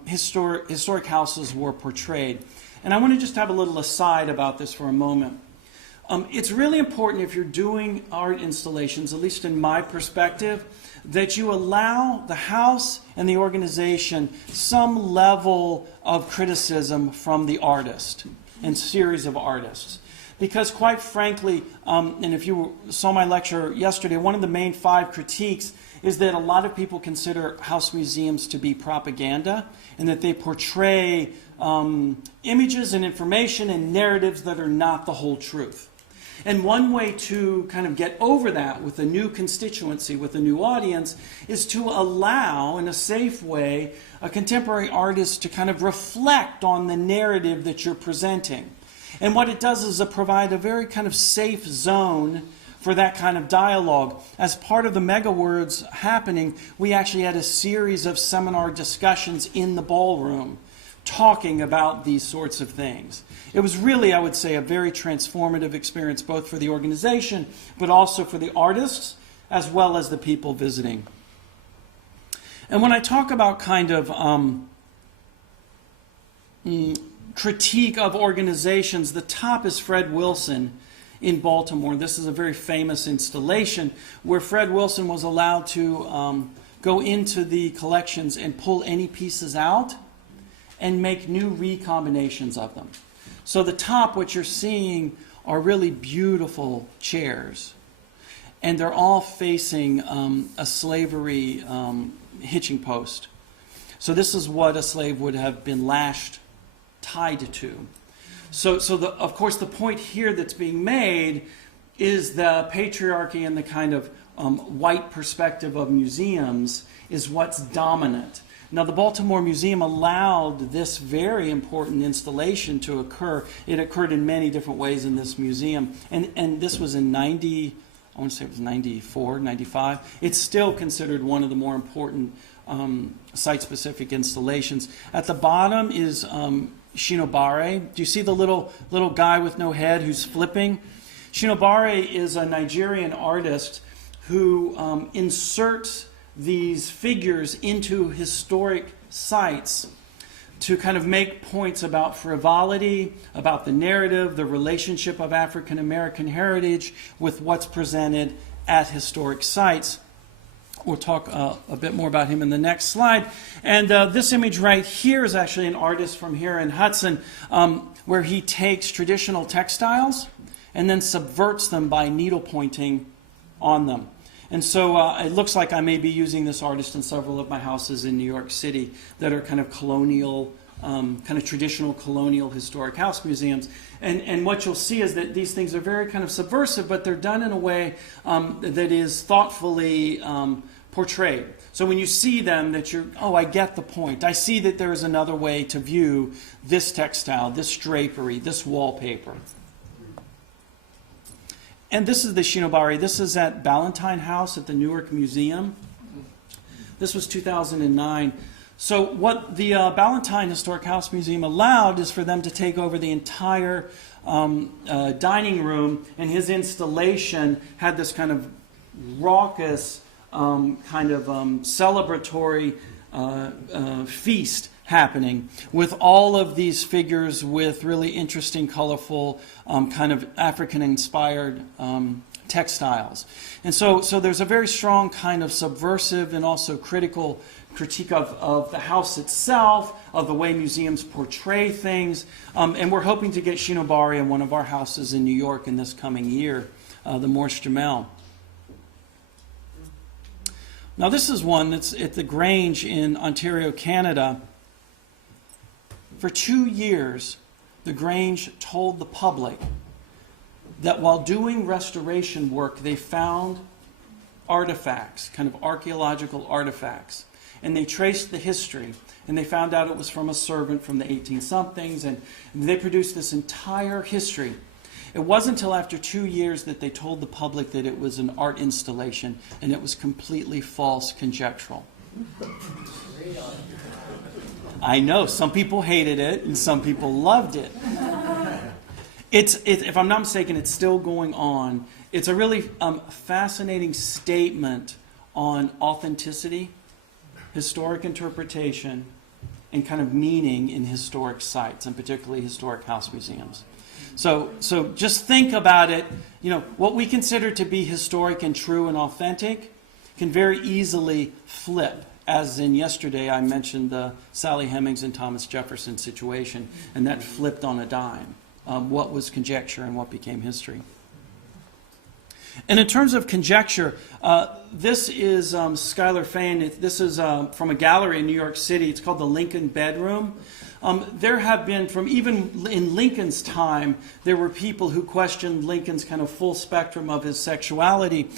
historic houses were portrayed. And I want to just have a little aside about this for a moment. It's really important, if you're doing art installations, at least in my perspective, that you allow the house and the organization some level of criticism from the artist and series of artists. Because quite frankly, and if you saw my lecture yesterday, one of the main 5 critiques is that a lot of people consider house museums to be propaganda, and that they portray images and information and narratives that are not the whole truth. And one way to kind of get over that with a new constituency, with a new audience, is to allow, in a safe way, a contemporary artist to kind of reflect on the narrative that you're presenting. And what it does is provide a very kind of safe zone for that kind of dialogue. As part of the Mega Words happening, we actually had a series of seminar discussions in the ballroom, talking about these sorts of things. It was really, I would say, a very transformative experience, both for the organization, but also for the artists, as well as the people visiting. And when I talk about kind of critique of organizations, the top is Fred Wilson in Baltimore. This is a very famous installation where Fred Wilson was allowed to go into the collections and pull any pieces out and make new recombinations of them. So the top, what you're seeing, are really beautiful chairs. And they're all facing a slavery hitching post. So this is what a slave would have been lashed, tied to. So of course, the point here that's being made is the patriarchy and the kind of white perspective of museums is what's dominant. Now, the Baltimore Museum allowed this very important installation to occur. It occurred in many different ways in this museum. And this was in I want to say it was 94, 95. It's still considered one of the more important site-specific installations. At the bottom is Shinobare. Do you see the little guy with no head who's flipping? Shinobare is a Nigerian artist who inserts these figures into historic sites to kind of make points about frivolity, about the narrative, the relationship of African American heritage with what's presented at historic sites. We'll talk a bit more about him in the next slide. And this image right here is actually an artist from here in Hudson, where he takes traditional textiles and then subverts them by needle pointing on them. And so it looks like I may be using this artist in several of my houses in New York City that are kind of colonial, kind of traditional colonial historic house museums. And what you'll see is that these things are very kind of subversive, but they're done in a way that is thoughtfully portrayed. So when you see them, that you're, oh, I get the point. I see that there is another way to view this textile, this drapery, this wallpaper. And this is the Shinobare. This is at Ballantine House at the Newark Museum. This was 2009. So what the Ballantine Historic House Museum allowed is for them to take over the entire dining room, and his installation had this kind of raucous, kind of celebratory feast happening with all of these figures with really interesting, colorful, kind of African-inspired textiles. And so there's a very strong kind of subversive and also critical critique of the house itself, of the way museums portray things. And we're hoping to get Shinobare in one of our houses in New York in this coming year, the Morse Jamel. Now this is one that's at the Grange in Ontario, Canada. For 2 years, the Grange told the public that while doing restoration work, they found artifacts, kind of archaeological artifacts, and they traced the history, and they found out it was from a servant from the 18-somethings, and they produced this entire history. It wasn't until after 2 years that they told the public that it was an art installation, and it was completely false, conjectural. I know, some people hated it, and some people loved it. If I'm not mistaken, it's still going on. It's a really fascinating statement on authenticity, historic interpretation, and kind of meaning in historic sites, and particularly historic house museums. So just think about it. You know, what we consider to be historic and true and authentic can very easily flip. As in yesterday, I mentioned the Sally Hemings and Thomas Jefferson situation, and that flipped on a dime. What was conjecture and what became history. And in terms of conjecture, this is Schuyler Fane. This is from a gallery in New York City. It's called the Lincoln Bedroom. There have been, from even in Lincoln's time, there were people who questioned Lincoln's kind of full spectrum of his sexuality,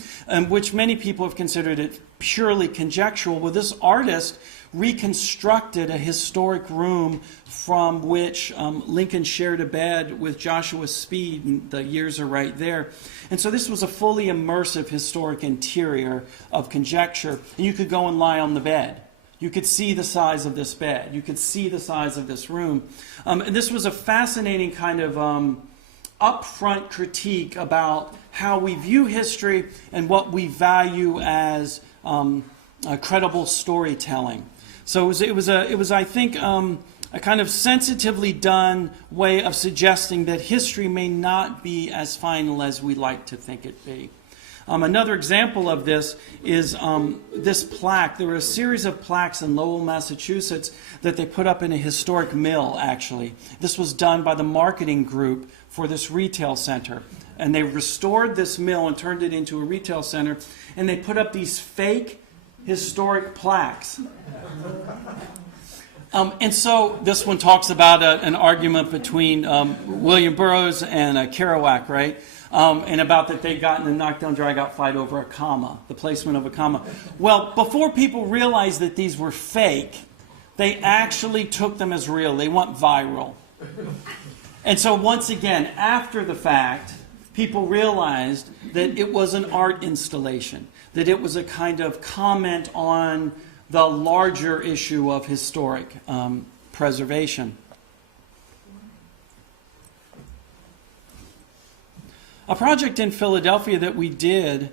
which many people have considered it purely conjectural. Well, this artist reconstructed a historic room from which Lincoln shared a bed with Joshua Speed, and the years are right there. And so this was a fully immersive historic interior of conjecture, and you could go and lie on the bed You could see the size of this bed. You could see the size of this room. And this was a fascinating kind of upfront critique about how we view history and what we value as credible storytelling. So it was I think, a kind of sensitively done way of suggesting that history may not be as final as we like to think it be. Another example of this is this plaque. There were a series of plaques in Lowell, Massachusetts that they put up in a historic mill, actually. This was done by the marketing group for this retail center. And they restored this mill and turned it into a retail center. And they put up these fake historic plaques. And so this one talks about an argument between William Burroughs and Kerouac, right? And about that they got in a knockdown drag-out fight over a comma, the placement of a comma. Well, before people realized that these were fake, they actually took them as real. They went viral. And so once again, after the fact, people realized that it was an art installation, that it was a kind of comment on the larger issue of historic preservation. A project in Philadelphia that we did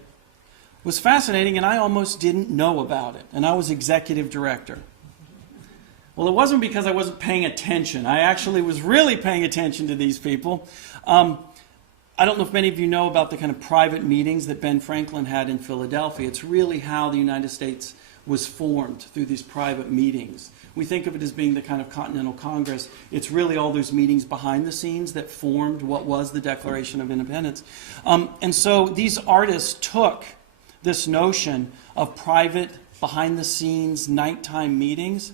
was fascinating, and I almost didn't know about it, and I was executive director. Well, it wasn't because I wasn't paying attention. I actually was really paying attention to these people. I don't know if many of you know about the kind of private meetings that Ben Franklin had in Philadelphia. It's really how the United States was formed, through these private meetings. We think of it as being the kind of Continental Congress. It's really all those meetings behind the scenes that formed what was the Declaration of Independence. And so these artists took this notion of private, behind-the-scenes, nighttime meetings,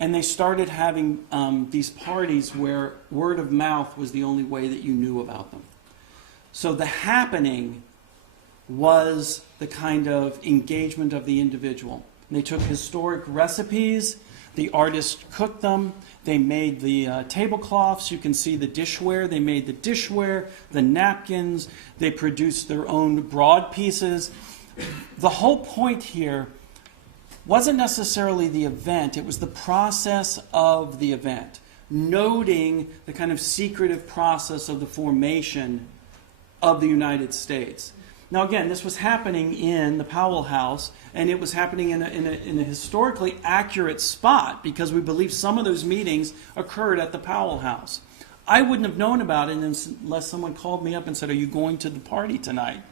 and they started having these parties where word of mouth was the only way that you knew about them. So the happening was the kind of engagement of the individual. And they took historic recipes, the artists cooked them, they made the tablecloths, you can see the dishware, they made the dishware, the napkins, they produced their own broad pieces. The whole point here wasn't necessarily the event, it was the process of the event, noting the kind of secretive process of the formation of the United States. Now again, this was happening in the Powell House, and it was happening in a historically accurate spot because we believe some of those meetings occurred at the Powell House. I wouldn't have known about it unless someone called me up and said, "Are you going to the party tonight?"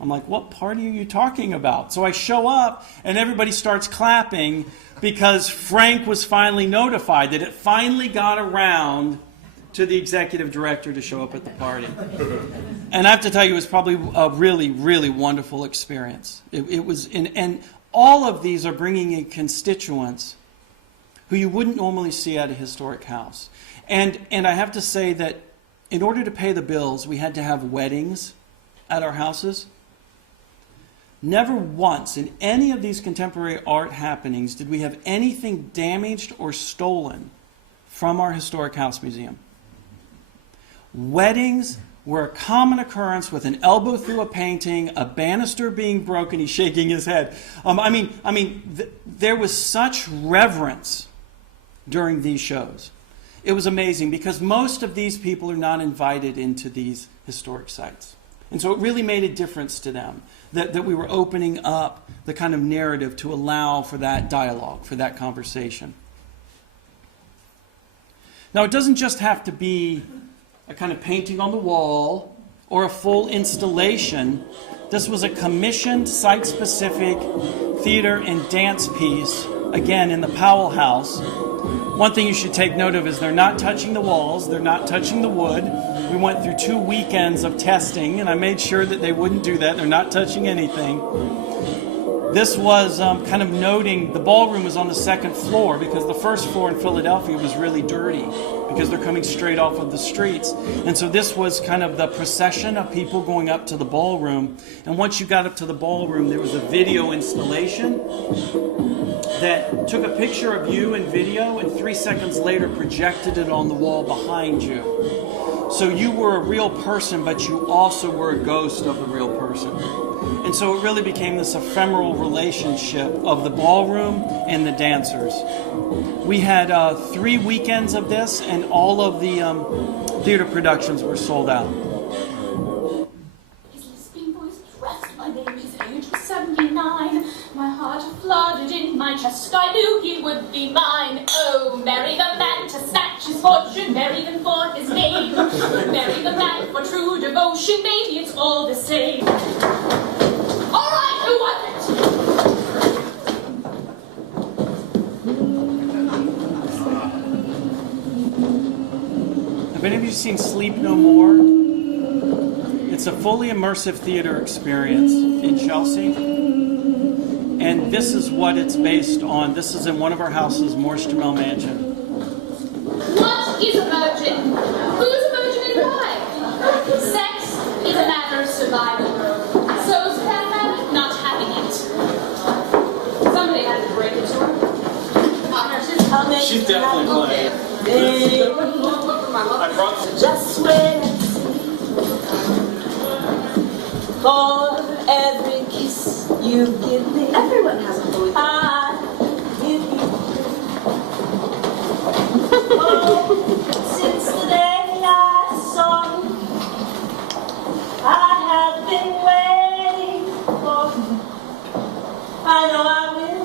I'm like, "What party are you talking about?" So I show up, and everybody starts clapping because Frank was finally notified that it finally got around to the executive director to show up at the party. And I have to tell you, it was probably a really, really wonderful experience. It was, and all of these are bringing in constituents who you wouldn't normally see at a historic house. And I have to say that in order to pay the bills, we had to have weddings at our houses. Never once in any of these contemporary art happenings did we have anything damaged or stolen from our historic house museum. Weddings were a common occurrence with an elbow through a painting, a banister being broken. He's shaking his head. There was such reverence during these shows. It was amazing because most of these people are not invited into these historic sites. And so it really made a difference to them that we were opening up the kind of narrative to allow for that dialogue, for that conversation. Now, it doesn't just have to be a kind of painting on the wall or a full installation. This was a commissioned, site-specific theater and dance piece, again, in the Powell House. One thing you should take note of is they're not touching the walls, they're not touching the wood. We went through 2 weekends of testing, and I made sure that they wouldn't do that. They're not touching anything. This was kind of noting the ballroom was on the 2nd floor because the 1st floor in Philadelphia was really dirty because they're coming straight off of the streets. And so this was kind of the procession of people going up to the ballroom. And once you got up to the ballroom, there was a video installation that took a picture of you in video and 3 seconds later projected it on the wall behind you. So you were a real person, but you also were a ghost of the real person. And so it really became this ephemeral relationship of the ballroom and the dancers. We had 3 weekends of this, and all of the theater productions were sold out. His lisping voice dressed my name, his age was 79. My heart flooded in my chest, I knew he would be mine. Oh, marry the man to snatch his fortune, marry him for his name. Marry the man for true devotion, maybe it's all the same. All right, who was it? Have any of you seen Sleep No More? It's a fully immersive theater experience in Chelsea. And this is what it's based on. This is in one of our houses, Morse Jamel Mansion. What is a virgin? Who's a virgin and why? Sex is a matter of survival. So's Pat not having it. Somebody had to break it to her. She's definitely playing. I brought Just wait and see. For every kiss you give me, everyone has a holy. I give you. Oh, since the day I saw you, I have been waiting for you. I know I will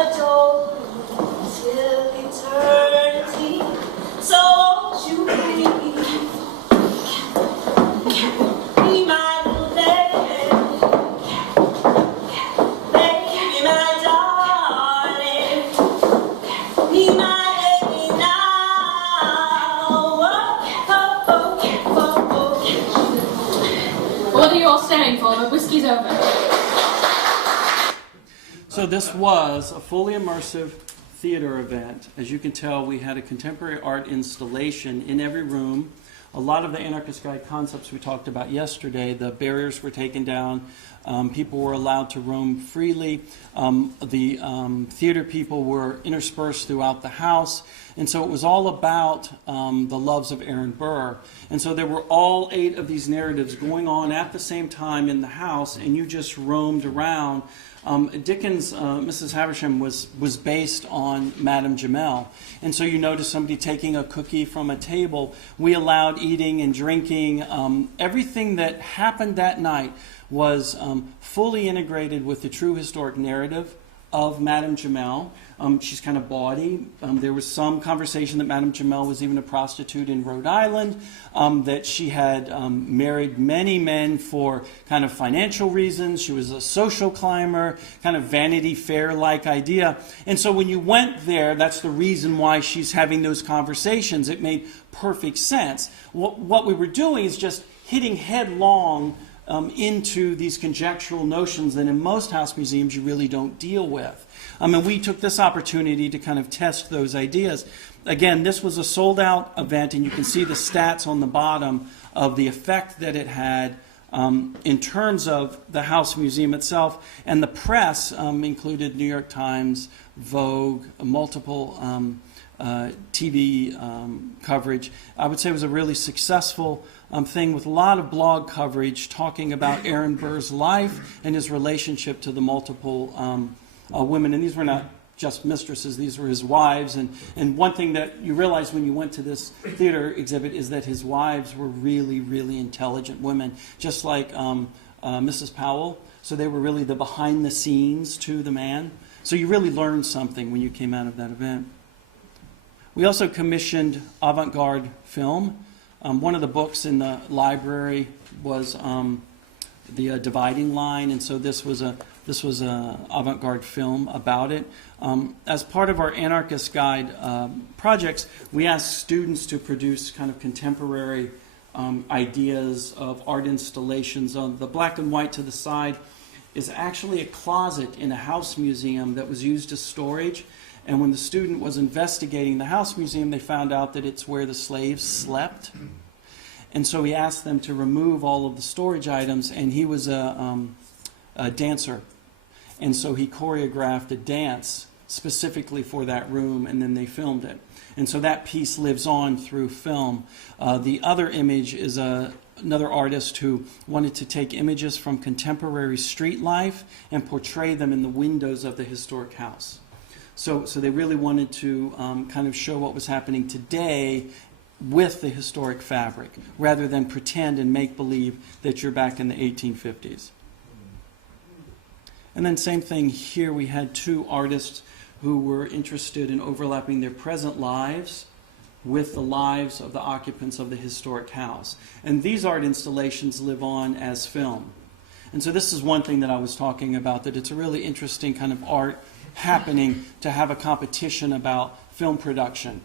adore you till eternity. So won't you please be my little baby, baby, my darling, be my baby now. What are you all staring for? The whiskey's over. So this was a fully immersive theater event. As you can tell, we had a contemporary art installation in every room. A lot of the anarchist guide concepts we talked about yesterday, the barriers were taken down. People were allowed to roam freely. The theater people were interspersed throughout the house. And so it was all about the loves of Aaron Burr. And so there were all 8 of these narratives going on at the same time in the house, and you just roamed around. Dickens' Mrs. Havisham was based on Madame Jamel. And so you notice somebody taking a cookie from a table. We allowed eating and drinking. Everything that happened that night was fully integrated with the true historic narrative of Madame Jamel. She's kind of bawdy. There was some conversation that Madame Jamel was even a prostitute in Rhode Island, that she had married many men for kind of financial reasons. She was a social climber, kind of Vanity Fair-like idea. And so when you went there, that's the reason why she's having those conversations. It made perfect sense. What we were doing is just hitting headlong into these conjectural notions that in most house museums you really don't deal with. And we took this opportunity to kind of test those ideas. Again, this was a sold-out event, and you can see the stats on the bottom of the effect that it had in terms of the house museum itself. And the press included New York Times, Vogue, multiple TV coverage. I would say it was a really successful thing with a lot of blog coverage talking about Aaron Burr's life and his relationship to the multiple women. And these were not just mistresses, these were his wives. And one thing that you realize when you went to this theater exhibit is that his wives were really, really intelligent women, just like Mrs. Powell. So they were really the behind the scenes to the man. So you really learned something when you came out of that event. We also commissioned avant-garde film. One of the books in the library was the Dividing Line, and so this was a avant-garde film about it. As part of our anarchist guide projects, we asked students to produce kind of contemporary ideas of art installations. The black and white to the side is actually a closet in a house museum that was used as storage. And when the student was investigating the house museum, they found out that it's where the slaves slept. And so we asked them to remove all of the storage items, and he was a dancer. And so he choreographed a dance specifically for that room, and then they filmed it. And so that piece lives on through film. The other image is another artist who wanted to take images from contemporary street life and portray them in the windows of the historic house. So they really wanted to kind of show what was happening today with the historic fabric, rather than pretend and make believe that you're back in the 1850s. And then same thing here, we had two artists who were interested in overlapping their present lives with the lives of the occupants of the historic house. And these art installations live on as film. And so this is one thing that I was talking about, that it's a really interesting kind of art happening to have a competition about film production,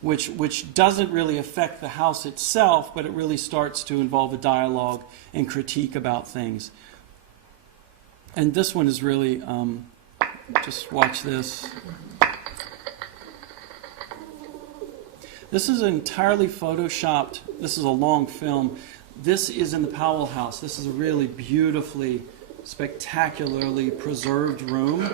which doesn't really affect the house itself, but it really starts to involve a dialogue and critique about things. And this one is really, just watch this. This is entirely photoshopped. This is a long film. This is in the Powell House. This is a really beautifully, spectacularly preserved room.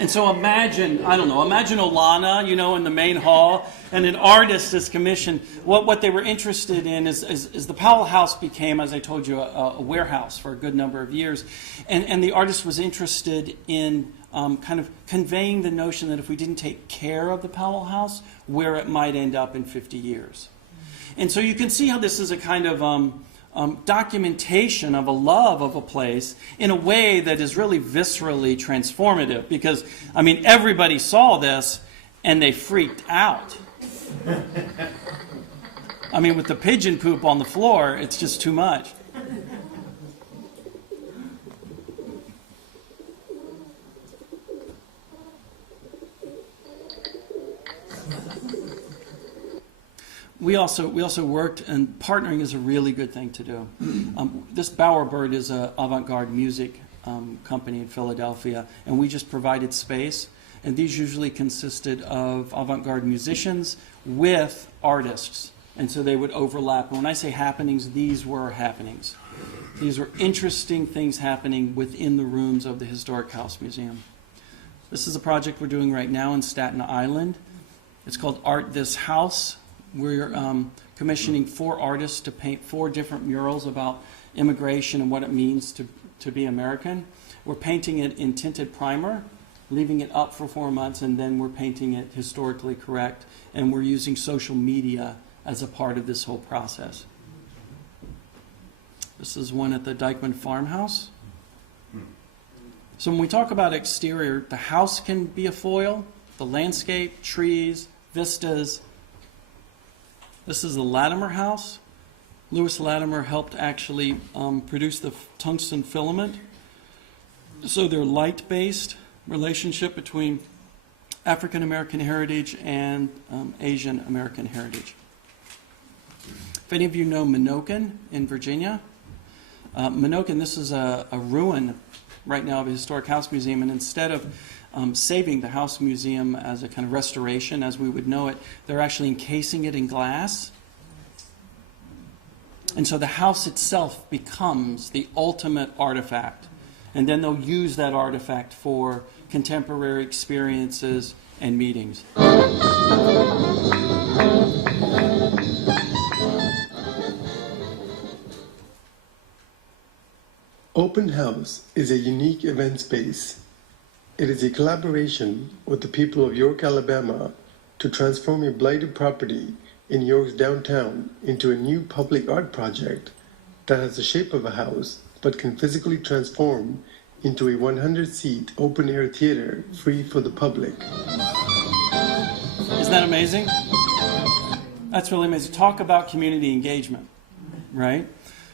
And so imagine Olana, in the main hall, and an artist is commissioned. What they were interested in is the Powell House became, as I told you, a warehouse for a good number of years. And the artist was interested in kind of conveying the notion that if we didn't take care of the Powell House, where it might end up in 50 years. And so you can see how this is a kind of documentation of a love of a place in a way that is really viscerally transformative, because, everybody saw this and they freaked out. With the pigeon poop on the floor, it's just too much. We also worked, and partnering is a really good thing to do. This Bowerbird is an avant-garde music company in Philadelphia, and we just provided space. And these usually consisted of avant-garde musicians with artists, and so they would overlap. And when I say happenings, these were happenings. These were interesting things happening within the rooms of the Historic House Museum. This is a project we're doing right now in Staten Island. It's called Art This House. We're commissioning 4 artists to paint 4 different murals about immigration and what it means to be American. We're painting it in tinted primer, leaving it up for 4 months, and then we're painting it historically correct, and we're using social media as a part of this whole process. This is one at the Dyckman Farmhouse. So when we talk about exterior, the house can be a foil, the landscape, trees, vistas. This is the Latimer House. Louis Latimer helped actually produce the tungsten filament. So they're light-based relationship between African American heritage and Asian American heritage. If any of you know Menoken in Virginia, Menoken, this is a ruin right now of a historic house museum, and instead of saving the house museum as a kind of restoration as we would know it, they're actually encasing it in glass. And so the house itself becomes the ultimate artifact. And then they'll use that artifact for contemporary experiences and meetings. Open House is a unique event space. It is a collaboration with the people of York, Alabama, to transform a blighted property in York's downtown into a new public art project that has the shape of a house but can physically transform into a 100-seat open-air theater free for the public. Isn't that amazing? That's really amazing. Talk about community engagement, right?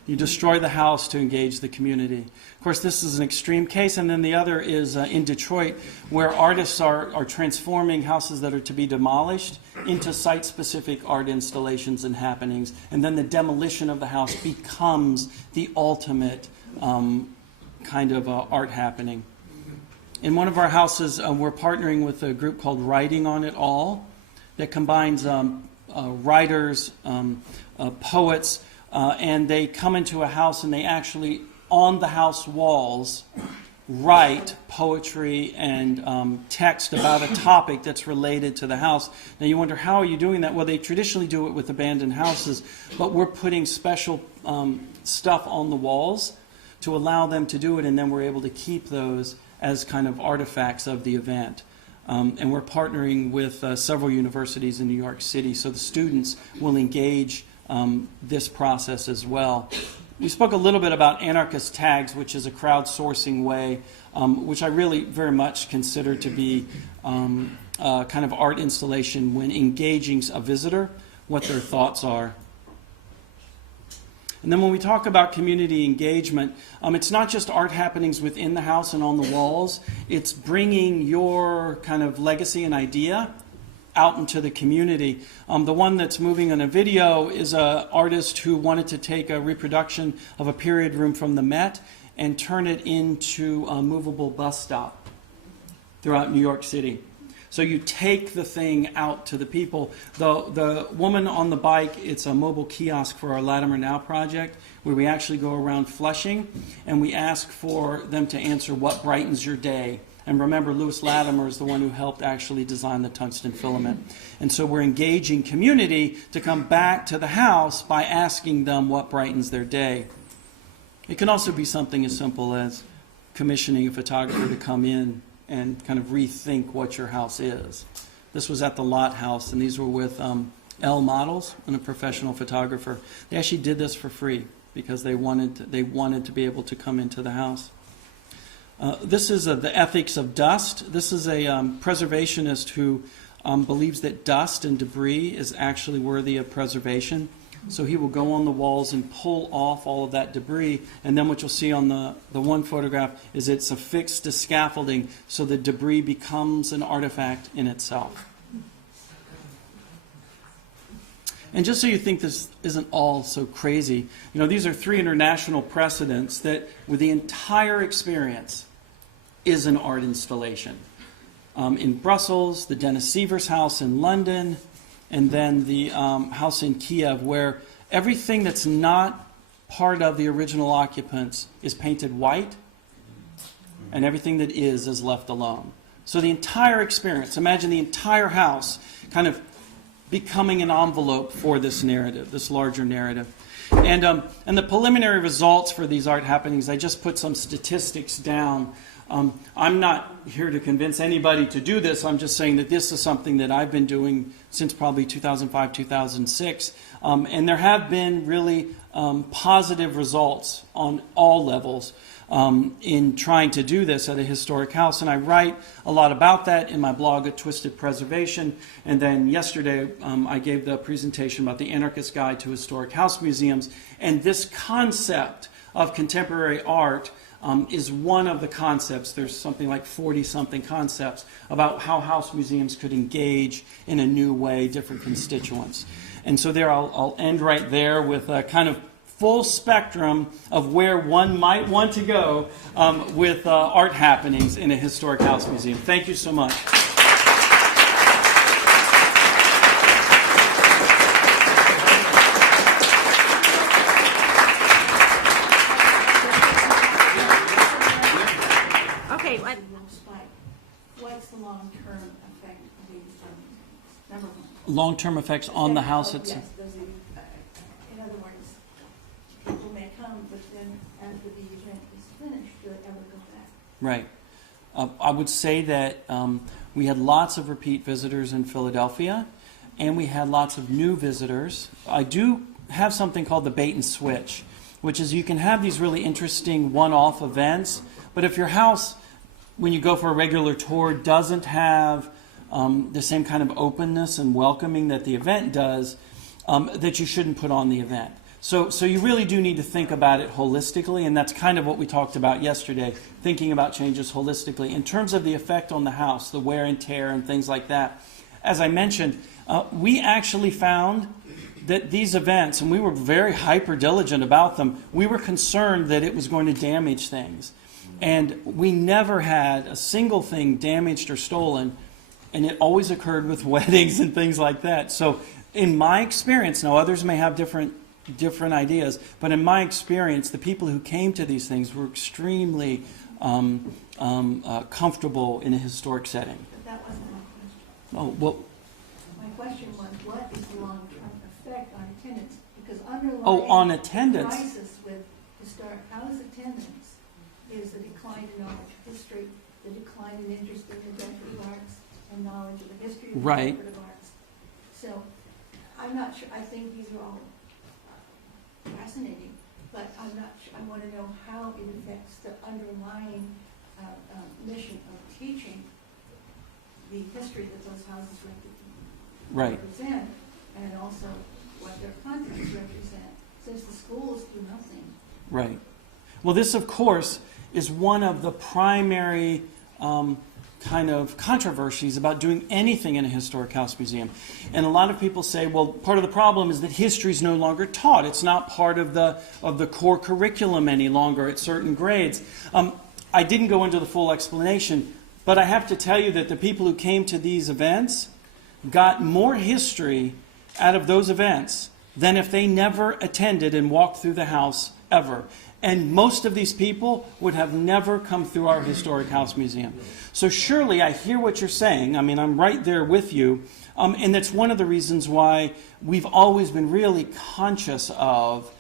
You destroy the house to engage the community. Of course, this is an extreme case, and then the other is in Detroit, where artists are transforming houses that are to be demolished into site-specific art installations and happenings, and then the demolition of the house becomes the ultimate kind of art happening. In one of our houses, we're partnering with a group called Writing on It All that combines writers, poets, and they come into a house and they actually on the house walls write poetry and text about a topic that's related to the house. Now you wonder, how are you doing that? Well, they traditionally do it with abandoned houses, but we're putting special stuff on the walls to allow them to do it, and then we're able to keep those as kind of artifacts of the event. And we're partnering with several universities in New York City, so the students will engage this process as well. We spoke a little bit about anarchist tags, which is a crowdsourcing way, which I really very much consider to be kind of art installation when engaging a visitor, what their thoughts are. And then when we talk about community engagement, it's not just art happenings within the house and on the walls. It's bringing your kind of legacy and idea out into the community. The one that's moving on a video is an artist who wanted to take a reproduction of a period room from the Met and turn it into a movable bus stop throughout New York City. So you take the thing out to the people. The woman on the bike, it's a mobile kiosk for our Latimer Now project, where we actually go around Flushing and we ask for them to answer what brightens your day. And remember, Louis Latimer is the one who helped actually design the tungsten filament. And so we're engaging community to come back to the house by asking them what brightens their day. It can also be something as simple as commissioning a photographer to come in and kind of rethink what your house is. This was at the Lot House, and these were with L Models and a professional photographer. They actually did this for free because they wanted to be able to come into the house. This is the ethics of dust. This is a preservationist who believes that dust and debris is actually worthy of preservation. So he will go on the walls and pull off all of that debris, and then what you'll see on the one photograph is it's affixed to scaffolding, so the debris becomes an artifact in itself. And just so you think this isn't all so crazy, these are 3 international precedents that with the entire experience is an art installation. In Brussels, the Dennis Sievers house in London, and then the house in Kiev, where everything that's not part of the original occupants is painted white, and everything that is left alone. So the entire experience, imagine the entire house kind of becoming an envelope for this narrative, this larger narrative. And the preliminary results for these art happenings, I just put some statistics down. I'm not here to convince anybody to do this. I'm just saying that this is something that I've been doing since probably 2005, 2006. And there have been really positive results on all levels in trying to do this at a historic house. And I write a lot about that in my blog at Twisted Preservation. And then yesterday I gave the presentation about the Anarchist Guide to Historic House Museums. And this concept of contemporary art is one of the concepts. There's something like 40-something concepts about how house museums could engage in a new way different constituents. And so there I'll end right there with a kind of full spectrum of where one might want to go with art happenings in a historic house museum. Thank you so much. What's the long-term effect of these number one? Long-term effects on the house itself. Yes, does it, in other words, people may come, but then after the event is finished, do they ever go back? Right. I would say that we had lots of repeat visitors in Philadelphia, and we had lots of new visitors. I do have something called the bait and switch, which is you can have these really interesting one-off events, but if your house, when you go for a regular tour, doesn't have the same kind of openness and welcoming that the event does, that you shouldn't put on the event. So you really do need to think about it holistically, and that's kind of what we talked about yesterday, thinking about changes holistically. In terms of the effect on the house, the wear and tear and things like that, as I mentioned, we actually found that these events, and we were very hyper-diligent about them, we were concerned that it was going to damage things. And we never had a single thing damaged or stolen, and it always occurred with weddings and things like that. So in my experience, now others may have different different ideas. But in my experience, the people who came to these things were extremely comfortable in a historic setting. But that wasn't my question. Oh, well, My question was, what is the long-term effect on attendance? Because underlying on attendance. the crisis with historic house attendance is the decline in knowledge of history, the decline in interest in the decorative arts, and knowledge of the history of the Right. decorative arts. So, I'm not sure, I think these are all fascinating, but I'm not sure, I want to know how it affects the underlying mission of teaching the history that those houses right. represent, and also what their contents represent, since the schools do nothing. Right. Well, this, of course, is one of the primary kind of controversies about doing anything in a historic house museum. And a lot of people say, well, part of the problem is that history is no longer taught. It's not part of the core curriculum any longer at certain grades. I didn't go into the full explanation, but I have to tell you that the people who came to these events got more history out of those events than if they never attended and walked through the house ever. And most of these people would have never come through our historic house museum. So surely I hear what you're saying. I mean, I'm right there with you. And that's one of the reasons why we've always been really conscious of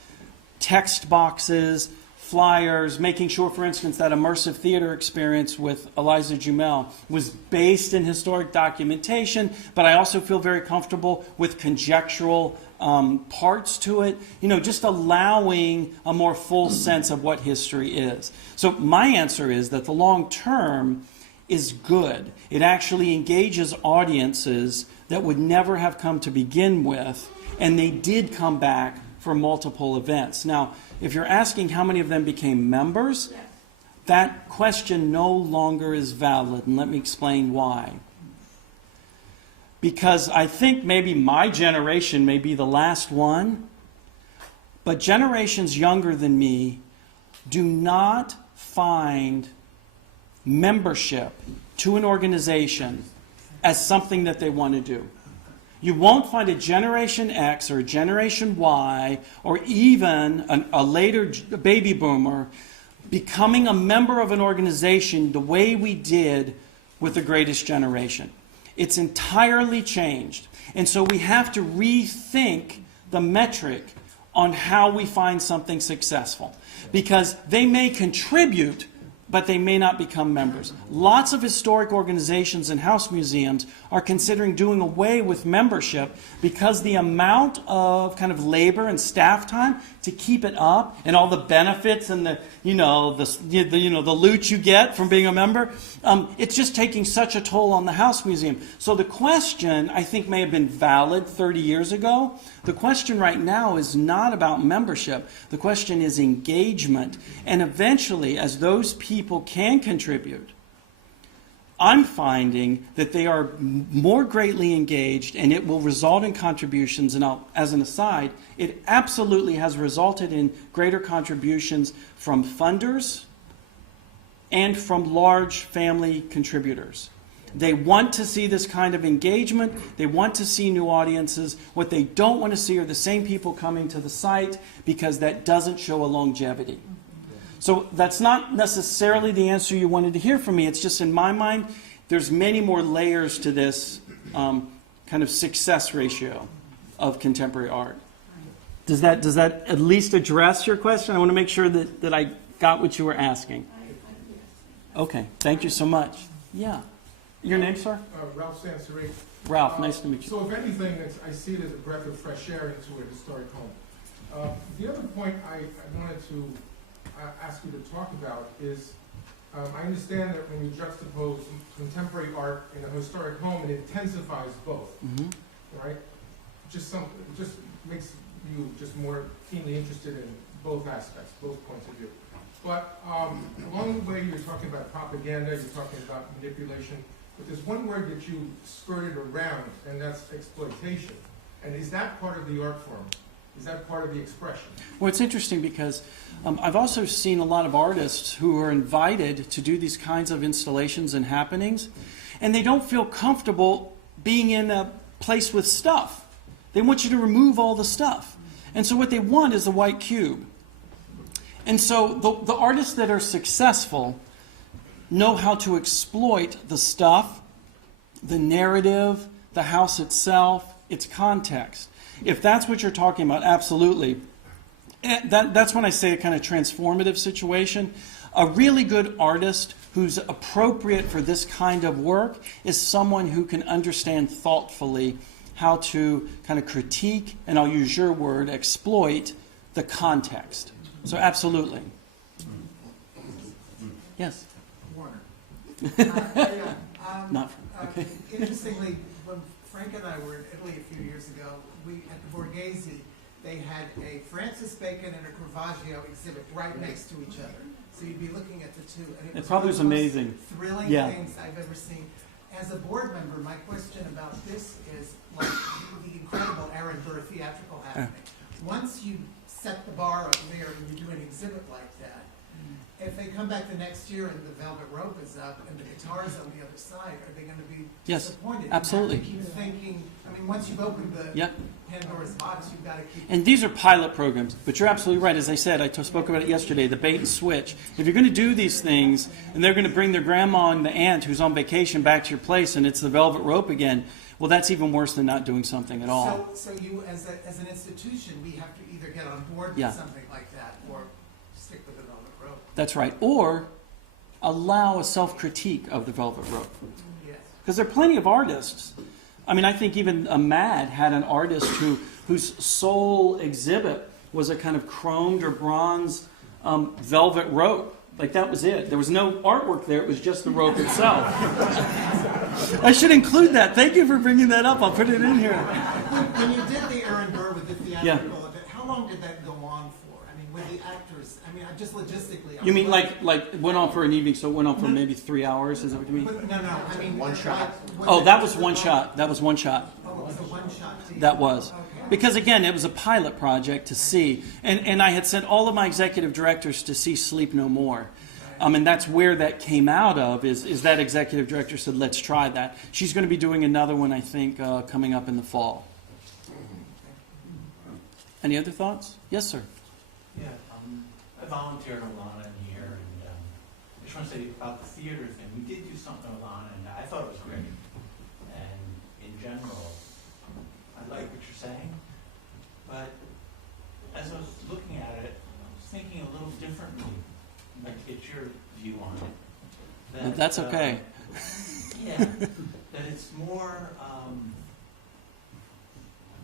text boxes, flyers, making sure, for instance, that immersive theater experience with Eliza Jumel was based in historic documentation, but I also feel very comfortable with conjectural parts to it, just allowing a more full sense of what history is. So my answer is that the long term is good. It actually engages audiences that would never have come to begin with, and they did come back for multiple events. Now, if you're asking how many of them became members, that question no longer is valid, and let me explain why. Because I think maybe my generation may be the last one, but generations younger than me do not find membership to an organization as something that they want to do. You won't find a Generation X or a Generation Y or even a later baby boomer becoming a member of an organization the way we did with the Greatest Generation. It's entirely changed. And so we have to rethink the metric on how we find something successful. Because they may contribute, but they may not become members. Lots of historic organizations and house museums are considering doing away with membership because the amount of kind of labor and staff time to keep it up and all the benefits and the loot you get from being a member, it's just taking such a toll on the house museum. So the question, I think, may have been valid 30 years ago. The question right now is not about membership. The question is engagement. And eventually, as those people can contribute, I'm finding that they are more greatly engaged, and it will result in contributions. And as an aside, it absolutely has resulted in greater contributions from funders and from large family contributors. They want to see this kind of engagement. They want to see new audiences. What they don't want to see are the same people coming to the site, because that doesn't show a longevity. So that's not necessarily the answer you wanted to hear from me. It's just, in my mind, there's many more layers to this kind of success ratio of contemporary art. Does that at least address your question? I want to make sure that I got what you were asking. Okay, thank you so much. Yeah. Your name, sir? Ralph Sansari. Ralph, nice to meet you. So if anything, I see it as a breath of fresh air into a historic home. The other point I wanted to ask you to talk about is, I understand that when you juxtapose contemporary art in a historic home, it intensifies both, right? Just makes you just more keenly interested in both aspects, both points of view. But along the way, you're talking about propaganda, you're talking about manipulation, but there's one word that you skirted around, and that's exploitation. And is that part of the art form? Is that part of the expression? Well, it's interesting because I've also seen a lot of artists who are invited to do these kinds of installations and happenings, and they don't feel comfortable being in a place with stuff. They want you to remove all the stuff. And so what they want is the white cube. And so the artists that are successful know how to exploit the stuff, the narrative, the house itself, its context. If that's what you're talking about, absolutely. That's when I say a kind of transformative situation. A really good artist who's appropriate for this kind of work is someone who can understand thoughtfully how to kind of critique, and I'll use your word, exploit the context. So absolutely. Yes? Warner. Not okay. Interestingly, when Frank and I were in Italy a few years ago, we at the Borghese, they had a Francis Bacon and a Caravaggio exhibit right next to each other. So you'd be looking at the two, and It probably was one of the most amazing. thrilling Yeah. things I've ever seen. As a board member, my question about this is like the incredible Aaron Burr theatrical happening. Once you set the bar up there and you do an exhibit like that, if they come back the next year and the velvet rope is up and the guitar's on the other side, are they going to be Yes, disappointed? absolutely. You have to keep thinking. I mean, once you've opened the Yep. Pandora's box, you've got to keep. And these are pilot programs, but you're absolutely right. As I said, I spoke about it yesterday, the bait and switch. If you're going to do these things, and they're going to bring their grandma and the aunt who's on vacation back to your place, and it's the velvet rope again, well, that's even worse than not doing something at all. So you, as an institution, we have to either get on board Yeah. with something like that or stick with the velvet rope. That's right. Or allow a self-critique of the velvet rope. Yes. Because there are plenty of artists. I mean, I think even Mad had an artist whose sole exhibit was a kind of chromed or bronze velvet rope. Like, that was it. There was no artwork there. It was just the rope itself. I should include that. Thank you for bringing that up. I'll put it in here. When you did the Aaron Burr with the theatrical Yeah. event, how long did that go on for? I mean, with the actors, I mean, just logistically. You mean like it went on for an evening, so it went on for maybe 3 hours? Is that what you mean? No, I mean. One shot. Oh, that was one shot. That was one shot. Oh, it was a one shot deal. That was. Okay. Because, again, it was a pilot project to see. And I had sent all of my executive directors to see Sleep No More. And that's where that came out of, is that executive director said, let's try that. She's going to be doing another one, I think, coming up in the fall. Any other thoughts? Yes, sir. Yeah, I volunteered Alana in here, and I just want to say about the theater thing. We did do something with Alana, and I thought it was great. And in general, I like what you're saying, but as I was looking at it, I was thinking a little differently. I'd like to get your view on it. That's okay. Yeah, that it's more,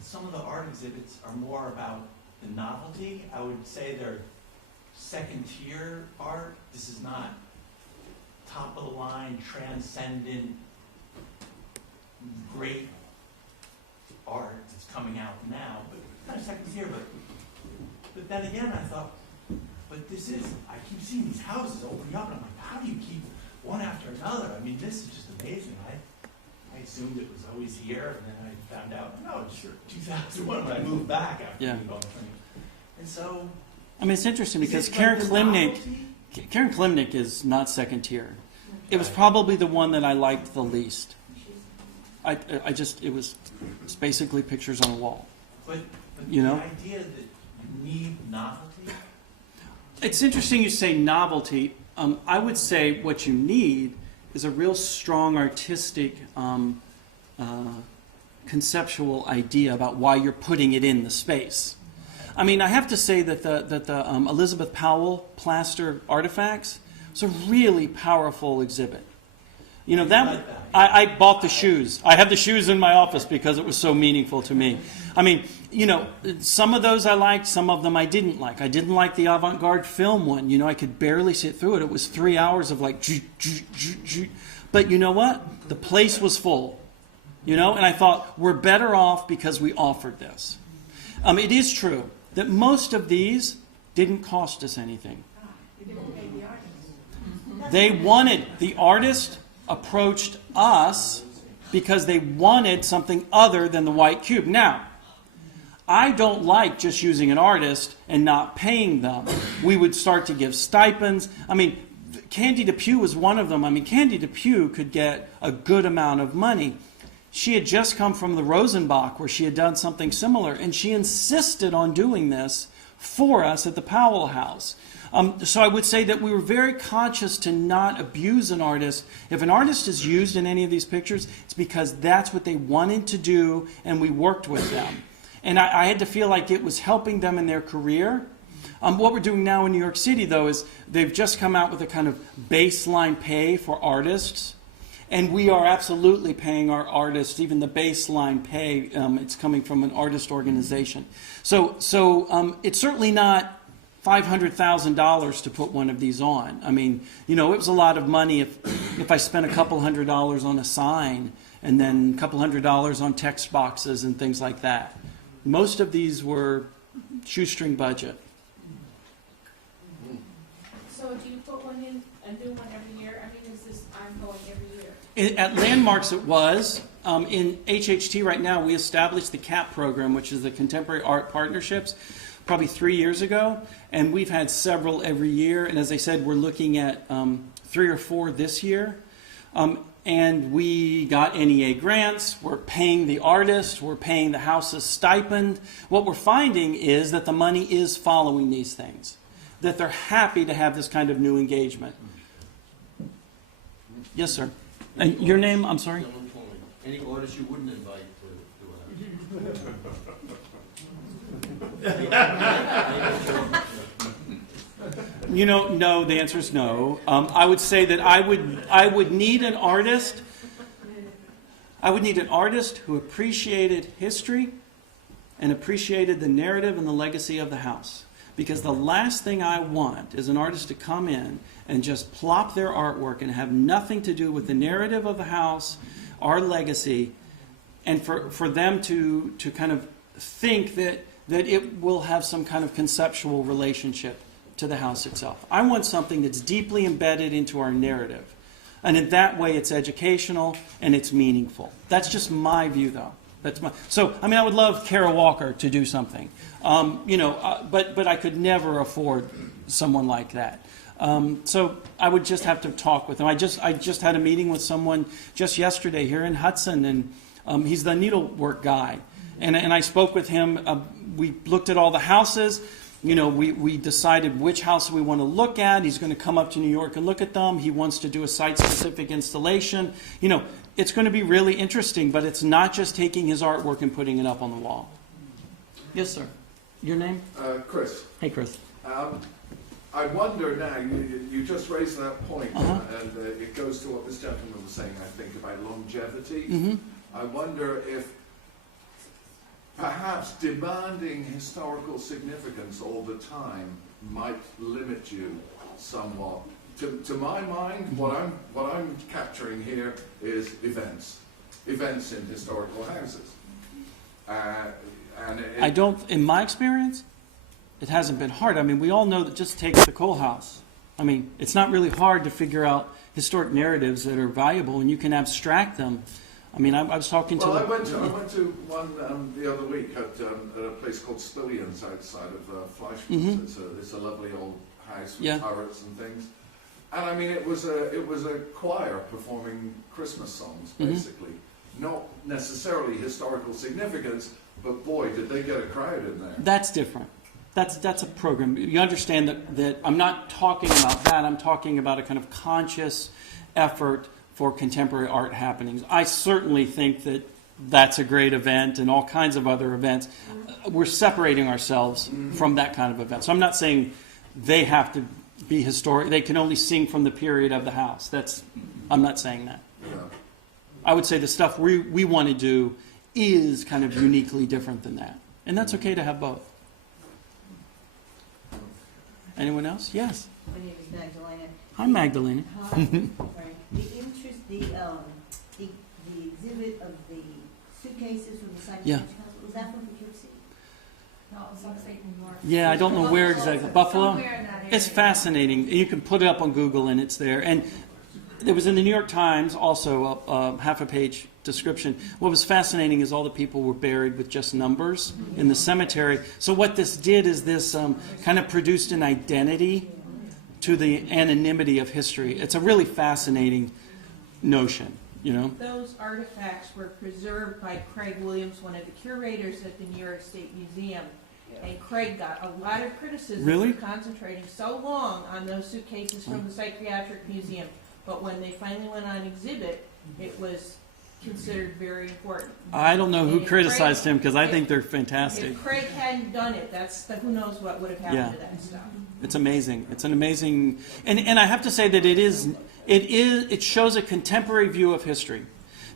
some of the art exhibits are more about the novelty. I would say they're second tier art. This is not top of the line, transcendent, great art that's coming out now, but kind of second tier. But then again, I thought, but this is, I keep seeing these houses opening up, and I'm like, how do you keep one after another? I mean, this is just amazing. I assumed it was always here, and then I found out, no, it's 2001 when I moved back after being gone. And so, I mean, it's interesting because is it Karen like the Klimnik, Karen Klimnik is not second tier. It was probably the one that I liked the least. It was basically pictures on a wall. But You know? the idea that you need novelty. It's interesting you say novelty. I would say what you need is a real strong artistic conceptual idea about why you're putting it in the space. I mean, I have to say that the Elizabeth Powell plaster artifacts was a really powerful exhibit. You know, I bought the shoes. I have the shoes in my office because it was so meaningful to me. I mean, you know, some of those I liked, some of them I didn't like. I didn't like the avant-garde film one. You know, I could barely sit through it. It was 3 hours of like, but you know what? The place was full. You know, and I thought, we're better off because we offered this. It is true that most of these didn't cost us anything. You didn't pay the artist. They wanted, the artist approached us because they wanted something other than the white cube. Now, I don't like just using an artist and not paying them. We would start to give stipends. I mean, Candy Depew was one of them. I mean, Candy Depew could get a good amount of money. She had just come from the Rosenbach where she had done something similar, and she insisted on doing this for us at the Powell House. So I would say that we were very conscious to not abuse an artist. If an artist is used in any of these pictures, it's because that's what they wanted to do, and we worked with them. And I had to feel like it was helping them in their career. What we're doing now in New York City, though, is they've just come out with a kind of baseline pay for artists. And we are absolutely paying our artists, even the baseline pay. It's coming from an artist organization. So it's certainly not $500,000 to put one of these on. I mean, it was a lot of money if I spent a couple $100s on a sign and then a couple $100s on text boxes and things like that. Most of these were shoestring budget. So do you put one in, a new one every year? I mean, is this ongoing every year? At Landmarks it was. In HHT right now we established the CAP program, which is the Contemporary Art Partnerships, probably 3 years ago. And we've had several every year. And as I said, we're looking at 3 or 4 this year. And we got NEA grants. We're paying the artist. We're paying the house's stipend. What we're finding is that the money is following these things, that they're happy to have this kind of new engagement. Yes, sir. And your name, I'm sorry? Any artists you wouldn't invite to No, the answer is no. I would say that I would need an artist. I would need an artist who appreciated history and appreciated the narrative and the legacy of the house. Because the last thing I want is an artist to come in and just plop their artwork and have nothing to do with the narrative of the house, our legacy, and for them to kind of think that it will have some kind of conceptual relationship to the house itself. I want something that's deeply embedded into our narrative. And in that way it's educational and it's meaningful. That's just my view, though. I would love Kara Walker to do something, but I could never afford someone like that. So I would just have to talk with him. I just had a meeting with someone just yesterday here in Hudson, and he's the needlework guy. And I spoke with him. We looked at all the houses. We decided which house we want to look at. He's going to come up to New York and look at them. He wants to do a site-specific installation. It's going to be really interesting, but it's not just taking his artwork and putting it up on the wall. Yes, sir. Your name? Chris. Hey, Chris. I wonder now, you just raised that point, and it goes to what this gentleman was saying, I think, about longevity. Mm-hmm. I wonder if perhaps demanding historical significance all the time might limit you somewhat. To my mind, what I'm capturing here is events in historical houses. In my experience, it hasn't been hard. I mean, we all know that just take the Cole House. I mean, it's not really hard to figure out historic narratives that are valuable, and you can abstract them. I mean, I was talking to... Well, I went to one the other week at a place called Spillians outside of Fleischmann's. Mm-hmm. It's a lovely old house with Yeah. turrets and things. And I mean, it was a choir performing Christmas songs, basically. Not necessarily historical significance, but boy, did they get a crowd in there. That's different. That's a program. You understand that I'm not talking about that. I'm talking about a kind of conscious effort for contemporary art happenings. I certainly think that that's a great event and all kinds of other events. We're separating ourselves from that kind of event. So I'm not saying they have to be historic. They can only sing from the period of the house. I'm not saying that. Yeah. I would say the stuff we want to do is kind of uniquely different than that. And that's okay to have both. Anyone else? Yes. My name is Magdalena. Hi, Magdalena. Hi. The exhibit of the suitcases from the Science Yeah. Fiction House, was that from Poughkeepsie? No, it was upstate New York. Yeah, I don't know where exactly. Buffalo? Somewhere in that area. It's fascinating. You can put it up on Google and it's there. And it was in the New York Times, also a half a page description. What was fascinating is all the people were buried with just numbers in the cemetery. So what this did is this kind of produced an identity to the anonymity of history. It's a really fascinating notion. you know. Those artifacts were preserved by Craig Williams, one of the curators at the New York State Museum. And Craig got a lot of criticism Really? for concentrating so long on those suitcases from the Psychiatric Museum. But when they finally went on exhibit, it was considered very important. I don't know who And if criticized Craig- him because I if- think they're fantastic. If Craig hadn't done it, who knows what would have happened Yeah. to that stuff. It's amazing. It's an amazing, and I have to say that it shows a contemporary view of history,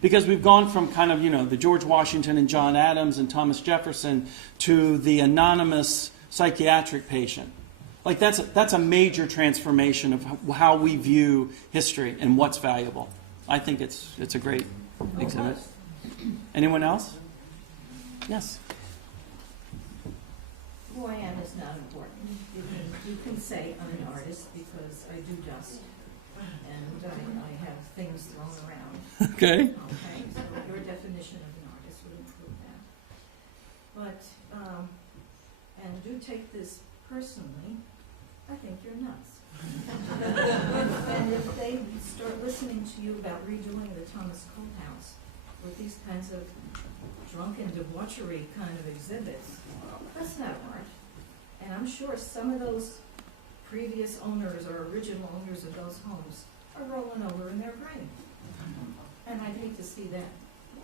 because we've gone from kind of, you know, the George Washington and John Adams and Thomas Jefferson to the anonymous psychiatric patient. Like that's a major transformation of how we view history and what's valuable. I think it's a great exhibit. Anyone else? Yes. Who I am is not important. You can say I'm an artist because I do dust and I have things thrown around. Okay. Okay, so your definition of an artist would include that. But, and do take this personally, I think you're nuts. And if they start listening to you about redoing the Thomas Cole House with these kinds of drunken debauchery kind of exhibits, that's not art. And I'm sure some of those previous owners or original owners of those homes are rolling over in their grave. And I'd hate to see that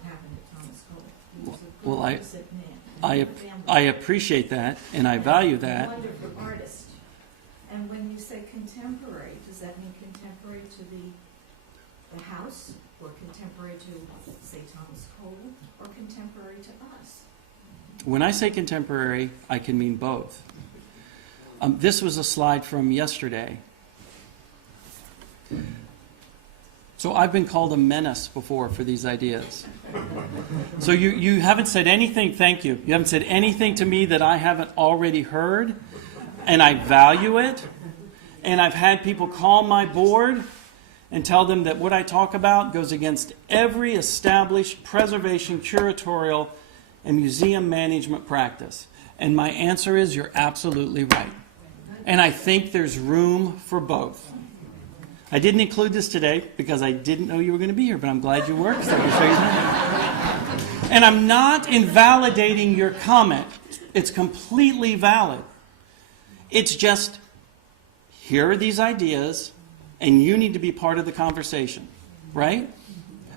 happen to Thomas Cole. He was a Well, good, man. I appreciate that, and I value that. A wonderful artist. And when you say contemporary, does that mean contemporary to the house, or contemporary to, say, Thomas Cole, or contemporary to us? When I say contemporary, I can mean both. This was a slide from yesterday. So I've been called a menace before for these ideas. So you haven't said anything, thank you. You haven't said anything to me that I haven't already heard, and I value it. And I've had people call my board and tell them that what I talk about goes against every established preservation, curatorial, and museum management practice. And my answer is, you're absolutely right. And I think there's room for both. I didn't include this today because I didn't know you were going to be here, but I'm glad you were, because I can show you that. And I'm not invalidating your comment. It's completely valid. It's just, here are these ideas, and you need to be part of the conversation, right?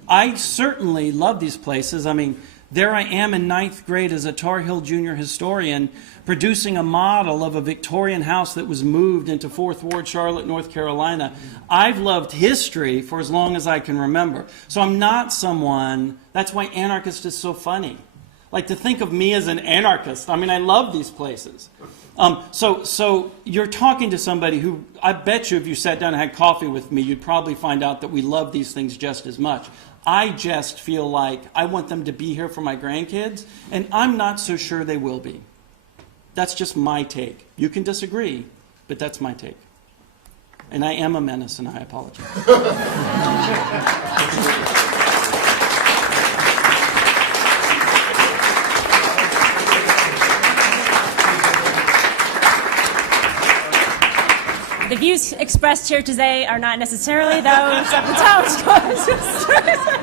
I certainly love these places. I mean, there I am in 9th grade as a Tar Heel Junior historian producing a model of a Victorian house that was moved into 4th Ward, Charlotte, North Carolina. I've loved history for as long as I can remember. So I'm not someone, that's why anarchist is so funny. Like, to think of me as an anarchist. I mean, I love these places. So you're talking to somebody who, I bet you if you sat down and had coffee with me, you'd probably find out that we love these things just as much. I just feel like I want them to be here for my grandkids, and I'm not so sure they will be. That's just my take. You can disagree, but that's my take. And I am a menace, and I apologize. The views expressed here today are not necessarily those of the Thomas Cole.